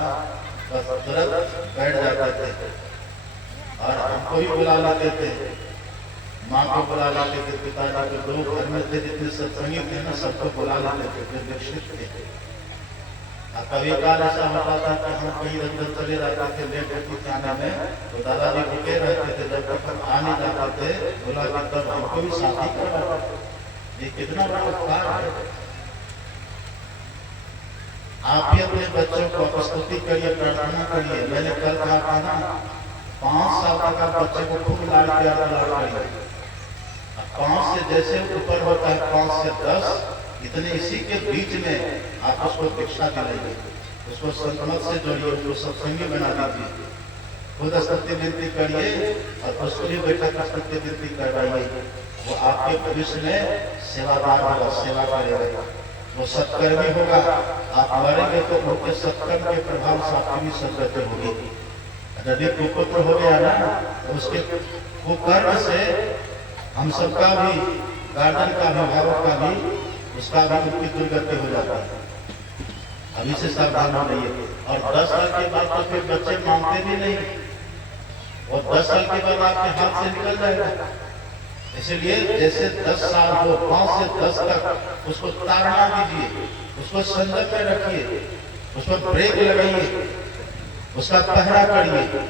बस तुरंत बैठ जाते थे और हमको भी बुला लाते थे, माँ को बुला लाते थे, पिताजी को। दो घर में थे जितने सत्संगी थे ना, सबको बुला लाते थे, जो दीक्षित थे। कभी काल ऐसा होता था कि हम कहीं अंदर चले जाते थे लेट होती जाने में, तो दादाजी रुके रहते थे। जब तक हम आ नहीं जाते थे बुला के, तब हमको भी साथी करवाते थे। ये कितना बड़ा उपकार है। आप भी अपने बच्चों को स्तुति करिए, प्रार्थना करिए। मैंने कल कहा था ना, 5 साल तक आप बच्चे को खूब लाड़ प्यार करिए। 5 से जैसे ऊपर होता है, 5 से 10 इतने इसी के बीच में आप उसको दीक्षा दिलाइए, उसको संतमत से जोड़िए, उसको सत्संगी बना दीजिए। खुद स्तुति गिनती करिए और उसको भी बैठक स्तुति गिनती करवाइए। वो आपके भविष्य में सेवादार होगा, सेवा करेगा, वो सत्कर्मी होगा। आप मरेंगे तो उनके सत्कर्म के प्रभाव से आपकी भी सदगति होगी। यदि कुपुत्र हो गया ना, तो उसके कुकर्म से हम सबका भी, गार्डन का भी, भावक का भी, उसका भी मुक्ति दुर्गति हो जाता है। अभी से सावधान हो रहिए। और 10 साल के बाद तो फिर बच्चे मानते भी नहीं, और 10 साल के बाद आपके हाथ से निकल जाएगा। इसलिए जैसे 10 साल हो, 5 से 10 तक उसको ताड़ना दीजिए, उसको संयम में रखिए, उस पर ब्रेक लगाइए, उसका पहरा करिए,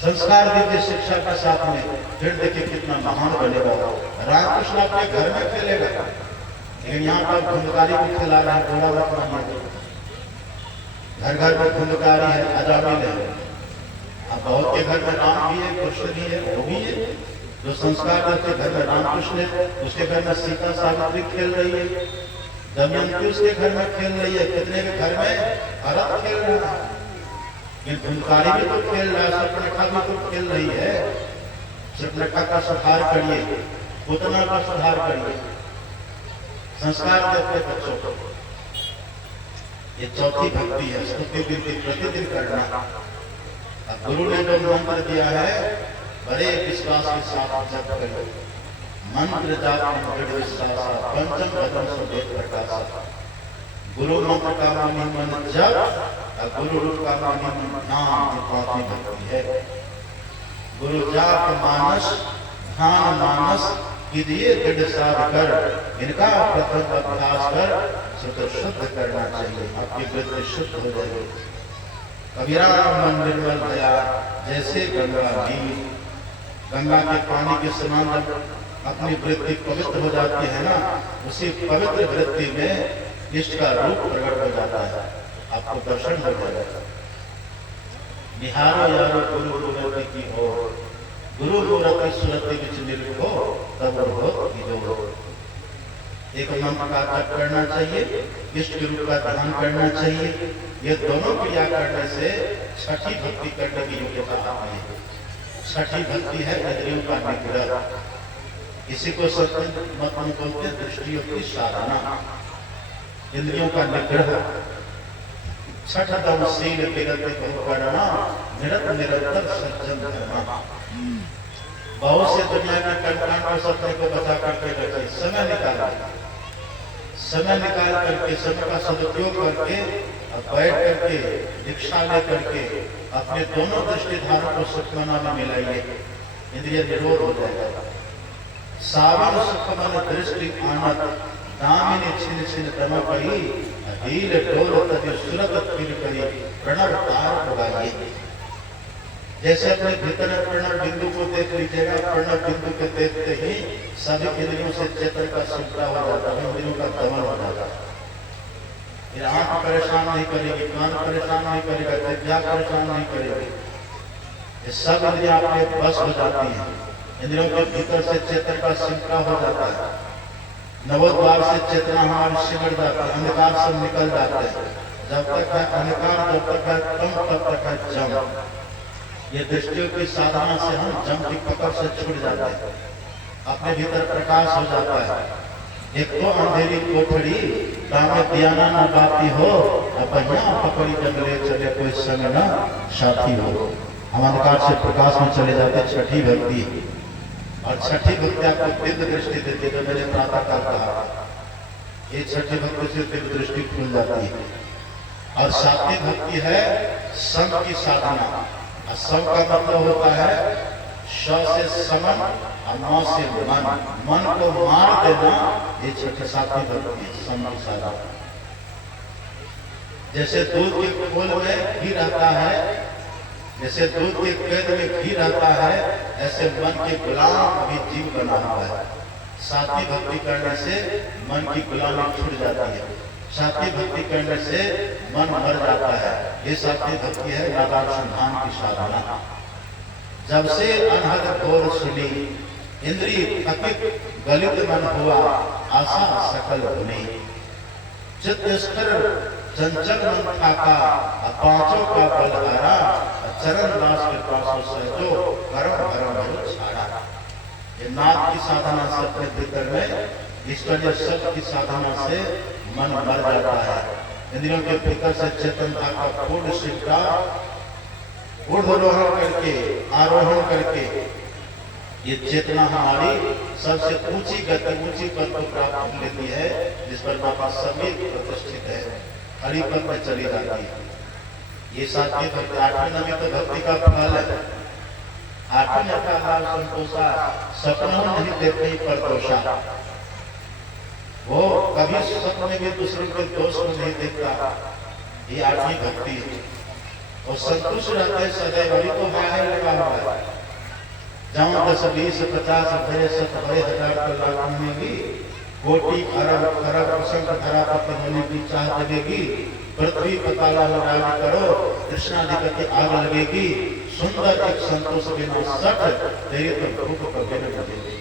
संस्कार दीजिए शिक्षा के साथ में। फिर देखिए कितना महान बनेगा। रामकृष्ण अपने घर में खेलेगा, लेकिन यहाँ पर धुंधकारी को खिला रहे हैं, थोड़ा मत मानिए। घर घर में धुंधकारी है, अजामिल है। अब बहुत के घर में राम भी है, कृष्ण भी है, वो भी है। जो संस्कार करके घर में राम कृष्ण है, उसके घर में सीता सावित्री खेल रही है, दमयंती उसके घर में खेल रही है, कितने के घर में भरत खेल रहा है। ये धुंधकारी भी तो खेल रहा है, शर्पणखा भी तो खेल रही है। शर्पणखा का सुधार करिए, पूतना का सुधार करिए, संस्कार दे अपने बच्चों को। ये चौथी भक्ति है, स्तुति विनती प्रतिदिन करना। अब गुरु ने जो मंत्र दिया है, बड़े विश्वास के साथ जप करो। मंत्र जाप दृढ़ विश्वास, पंचम भजन सुदेव प्रकाश। गुरु मंत्र का मानी मन जप, गुरु रूप का मानी मन ध्यान, पांचवी भक्ति है। गुरु जाप मानस, ध्यान मानस, विधिये दृढ़ साध कर, इनका प्रथम अभ्यास कर सुध शुद्ध करना चाहिए। आपकी वृत्ति शुद्ध हो जाएगी। कबीरा मन निर्मल भया जैसे गंगा नीर। गंगा के पानी के समान अपनी वृत्ति पवित्र हो जाती है ना, उसी पवित्र वृत्ति में इष्ट का रूप प्रकट हो जाता है, आपको दर्शन हो जाएगा। निहारो यारो गुरु मूर्ति की ओर, गुरु मूर्ति सुरति विच निरखो, तब हो जो। एक मंत्र का जप करना चाहिए, इष्ट के रूप का ध्यान करना चाहिए। ये दोनों क्रिया करने से छठी भक्ति करने की योग्यता आती है। छठी भक्ति है इंद्रियों का निग्रह। इसी को संत मत में बोलते हैं दृष्टियों की साधना, इंद्रियों का निग्रह। छठम शील विरति करना, निरत निरंतर सज्जन धर्मा। बहुत से दुनिया में कर्मकांड और सत्य को बचा करके रखे, समय निकाल करके, समय का सदुपयोग करके, बैठ करके, दीक्षा ले करके अपने दोनों दृष्टिधारों को सुखमना में मिलाइए, इंद्रिय निरोध हो जाएगा। सावन सुखमन दृष्टि आनत, दामिनी छिन छिन दमकई, हील डोल तज सुरत फिर करी, प्रणव तार उड़ाइए। जैसे अपने भीतर प्रणव बिंदु को देख लीजिएगा, प्रणव बिंदु के देखते ही सभी इंद्रियों से चेतन का सिमटा हो जाता है, इंद्रियों का दमन हो जाता है। फिर आंख परेशान नहीं करेगी, कान परेशान नहीं करेगा, जिह्वा परेशान नहीं करेगी। ये सब इंद्रियां आपके बस हो जाती हैं। इंद्रियों के भीतर से चेतन का सिमटा हो जाता है, नवोद्वार से चेतना हमारी सिमट जाती है, अंधकार सब निकल जाते हैं। जब तक है अंधकार, जब तक है तम, तब तक है जम। ये दृष्टियों की साधना से हम जम की पकड़ से छूट जाते हैं, अपने भीतर प्रकाश हो जाता है। एक तो अंधेरी कोठरी काम दिया न बाती हो, अब यहाँ पकड़ी जंगले चले कोई संग न साथी हो। हम अंधकार से प्रकाश में चले जाते। छठी भक्ति, और छठी भक्ति आपको दिव्य दृष्टि देती है। जो मैंने प्रातः काल कहा, ये छठी भक्ति से दिव्य दृष्टि खुल जाती है। और सातवीं भक्ति है संग की साधना। सम का मतलब होता है श से समन और म से मन, मन को मार देना। ये छठी सातवीं भक्ति सम की साधना। जैसे दूध के खोल में घी रहता है, जैसे दूध के कैद में घी रहता है, ऐसे मन के गुलाम अभी जीव बना हुआ है। सातवीं भक्ति करने से मन की गुलामी छूट जाती है। सातवीं भक्ति करने से मन मर जाता है। ये सातवीं भक्ति है नादानुसंधान की साधना। जब से अनहद घोर सुनी, इंद्रिय थकित गलित मन हुआ, आशा सकल धुनी। चित्त स्थिर चंचल मन थाका, पांचों का बलहारा, चरण दास के पासों सहजो, कर्म भरम छाड़ा। ये नाद की साधना से अपने भीतर में ईश्वरीय शब्द की साधना से मन मर जाता है। इंद्रियों के भीतर से चेतनता का पूर्ण शिक्षा ऊर्ध्वरोहण करके, आरोहण करके, ये चेतना हमारी सबसे ऊंची गति, ऊंची पद को प्राप्त कर लेती है, जिस पर बाबा सभी प्रतिष्ठित है, हरि पद में चली जाती है। ये सातवीं भक्ति। आठवीं नवी तो भक्ति का फल है। आठवीं का लाभ संतोषा, सपनों नहीं देखते पर दोषा। वो कभी स्वप्न में भी दूसरों के दोष को नहीं देखता। ये आठवीं भक्ति है। और संतुष्ट रहते हैं सदैव। अभी तो हाय लगा हुआ है, जहाँ 10, 20, 50, 50, 1,000 लाख में भी कोटि अरब खरब असंख्य धरापति होने की चाह लगेगी, पृथ्वी पताला में राज करो, कृष्णाधिपति आग लगेगी, सुंदर एक संतोष बिना सठ तेरी तो भूख कभी न लगेगी।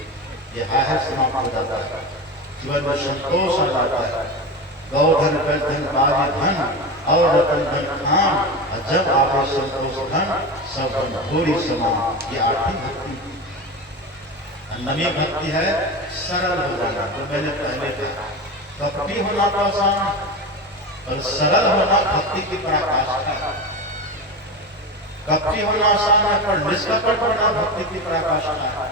ये है समाप्त हो जाता है, जीवन में संतोष आ जाता है। गौधन धन बाजी धन और रतन धन खान, और जब आवे संतोष धन सब धन थोड़ी समान। ये आठवीं भक्ति। नवी भक्ति है सरल हो जाना, जो मैंने पहले कहा। कपटी होना तो आसान है, और सरल होना भक्ति की पराकाष्ठा है। कपटी होना आसान है, पर निष्कपट होना भक्ति की पराकाष्ठा है।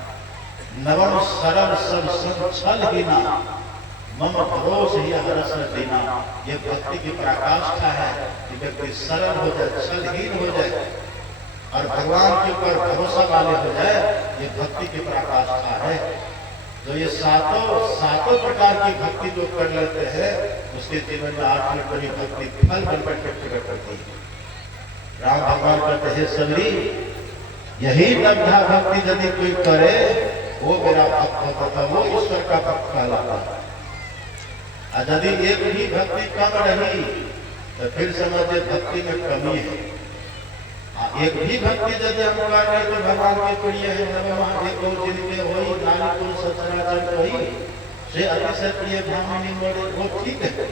नवम सरल सब सब छल हीना, मम भरोस ही हरस देना। ये भक्ति की पराकाष्ठा है कि व्यक्ति सरल हो जाए, छलहीन हो जाए और भगवान के ऊपर भरोसा वाले हो जाए। ये भक्ति की पराकाष्ठा है। तो ये सातों प्रकार की भक्ति जो कर लेते हैं, उसके जीवन में आठवीं बड़ी भक्ति फल बनकर प्रकट करती है। राम भगवान कहते हैं सबरी, यही लब्धा भक्ति यदि कोई करे, वो मेरा भक्त होता था, वो ईश्वर का भक्त कहलाता है। और यदि एक भी भक्ति कम रही तो फिर समझे भक्ति में कमी है। एक भी भक्ति यदि हम कर रहे तो भगवान के प्रिय है, जिनके वही नारी सचराचर वही से अतिशय प्रिय भामिनी मोड़े, वो ठीक है।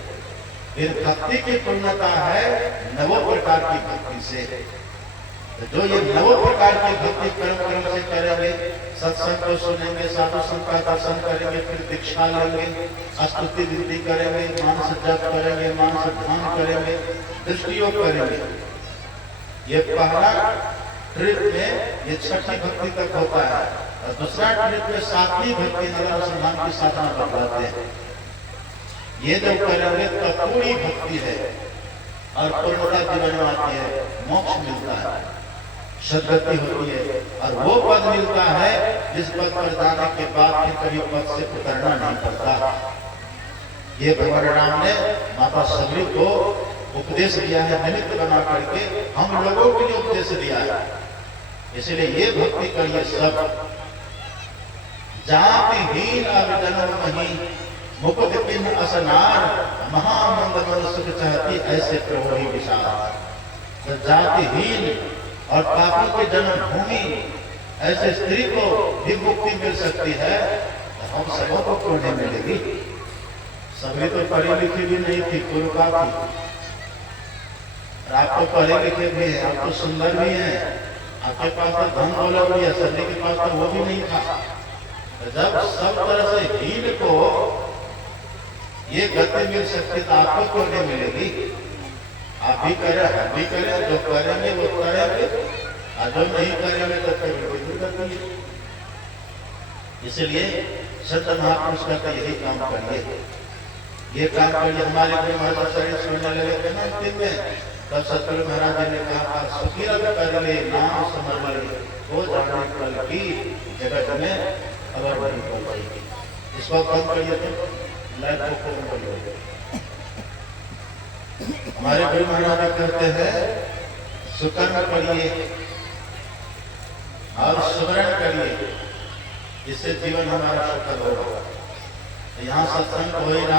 फिर भक्ति की पूर्णता है नवों प्रकार की भक्ति से। तो जो ये नवों प्रकार की भक्ति क्रम से करेंगे, सत्संग को सुनेंगे, साधु संत का दर्शन करेंगे, फिर दीक्षा लेंगे, स्तुति विधि करेंगे, मानस जप करेंगे, मानस ध्यान करेंगे, दृष्टियोग करेंगे। ये पहला ट्रिप में ये छठी भक्ति तक होता है, और दूसरा ट्रिप में सातवीं भक्ति अनुसंधान की साधना बतलाते हैं। ये जो करेंगे तो पूरी भक्ति है और पूर्णता जीवन में आती है, मोक्ष मिलता है, सद्गति होती है, और वो पद मिलता है जिस पद पर जाने के बाद फिर कभी पद से उतरना नहीं पड़ता। ये भगवान राम ने माता सबरी को उपदेश दिया है, निमित्त बना करके हम लोगों के लिए उपदेश दिया है। इसलिए ये भक्ति करिए सब। जातिहीन अब जन्म नहीं, मुकुट पिन असनार, महामंद मन सुख चाहती ऐसे प्रभु ही विचार। तो जातिहीन और पापों की जन्म भूमि ऐसे स्त्री को भी मुक्ति मिल सकती है, तो हम सबों को क्यों नहीं मिलेगी? सभी तो पढ़ी लिखी भी नहीं थी, गुरुका थी। आप तो पढ़े लिखे भी हैं, आप तो सुंदर भी हैं, आपके पास तो धन दौलत भी है, सभी के पास तो वो भी नहीं था। तो जब सब तरह से हीन को ये गति मिल सकती तो आपको क्यों नहीं मिलेगी? आप भी करें, हम भी करें, जो करेंगे वो करेंगे, और जो नहीं करेंगे तो फिर। इसलिए संत महापुरुष का यही काम करिए, ये काम करिए। हमारे गुरु महाराज शरीर सुनने लगे थे ना अंतिम में, तब सतगुरु महाराज जी ने कहा था, सुखी रख कर ले नाम समर ले, वो जाने कल की जगत में अगर बड़ी पड़ जाएगी। इसको कम करिए तो लाइफ को कम करिए। हमारे गुरु महाराज कहते हैं सुकर्म करिए और सुमरण करिए, इससे जीवन हमारा सफल होगा। यहाँ सत्संग हो ही रहा।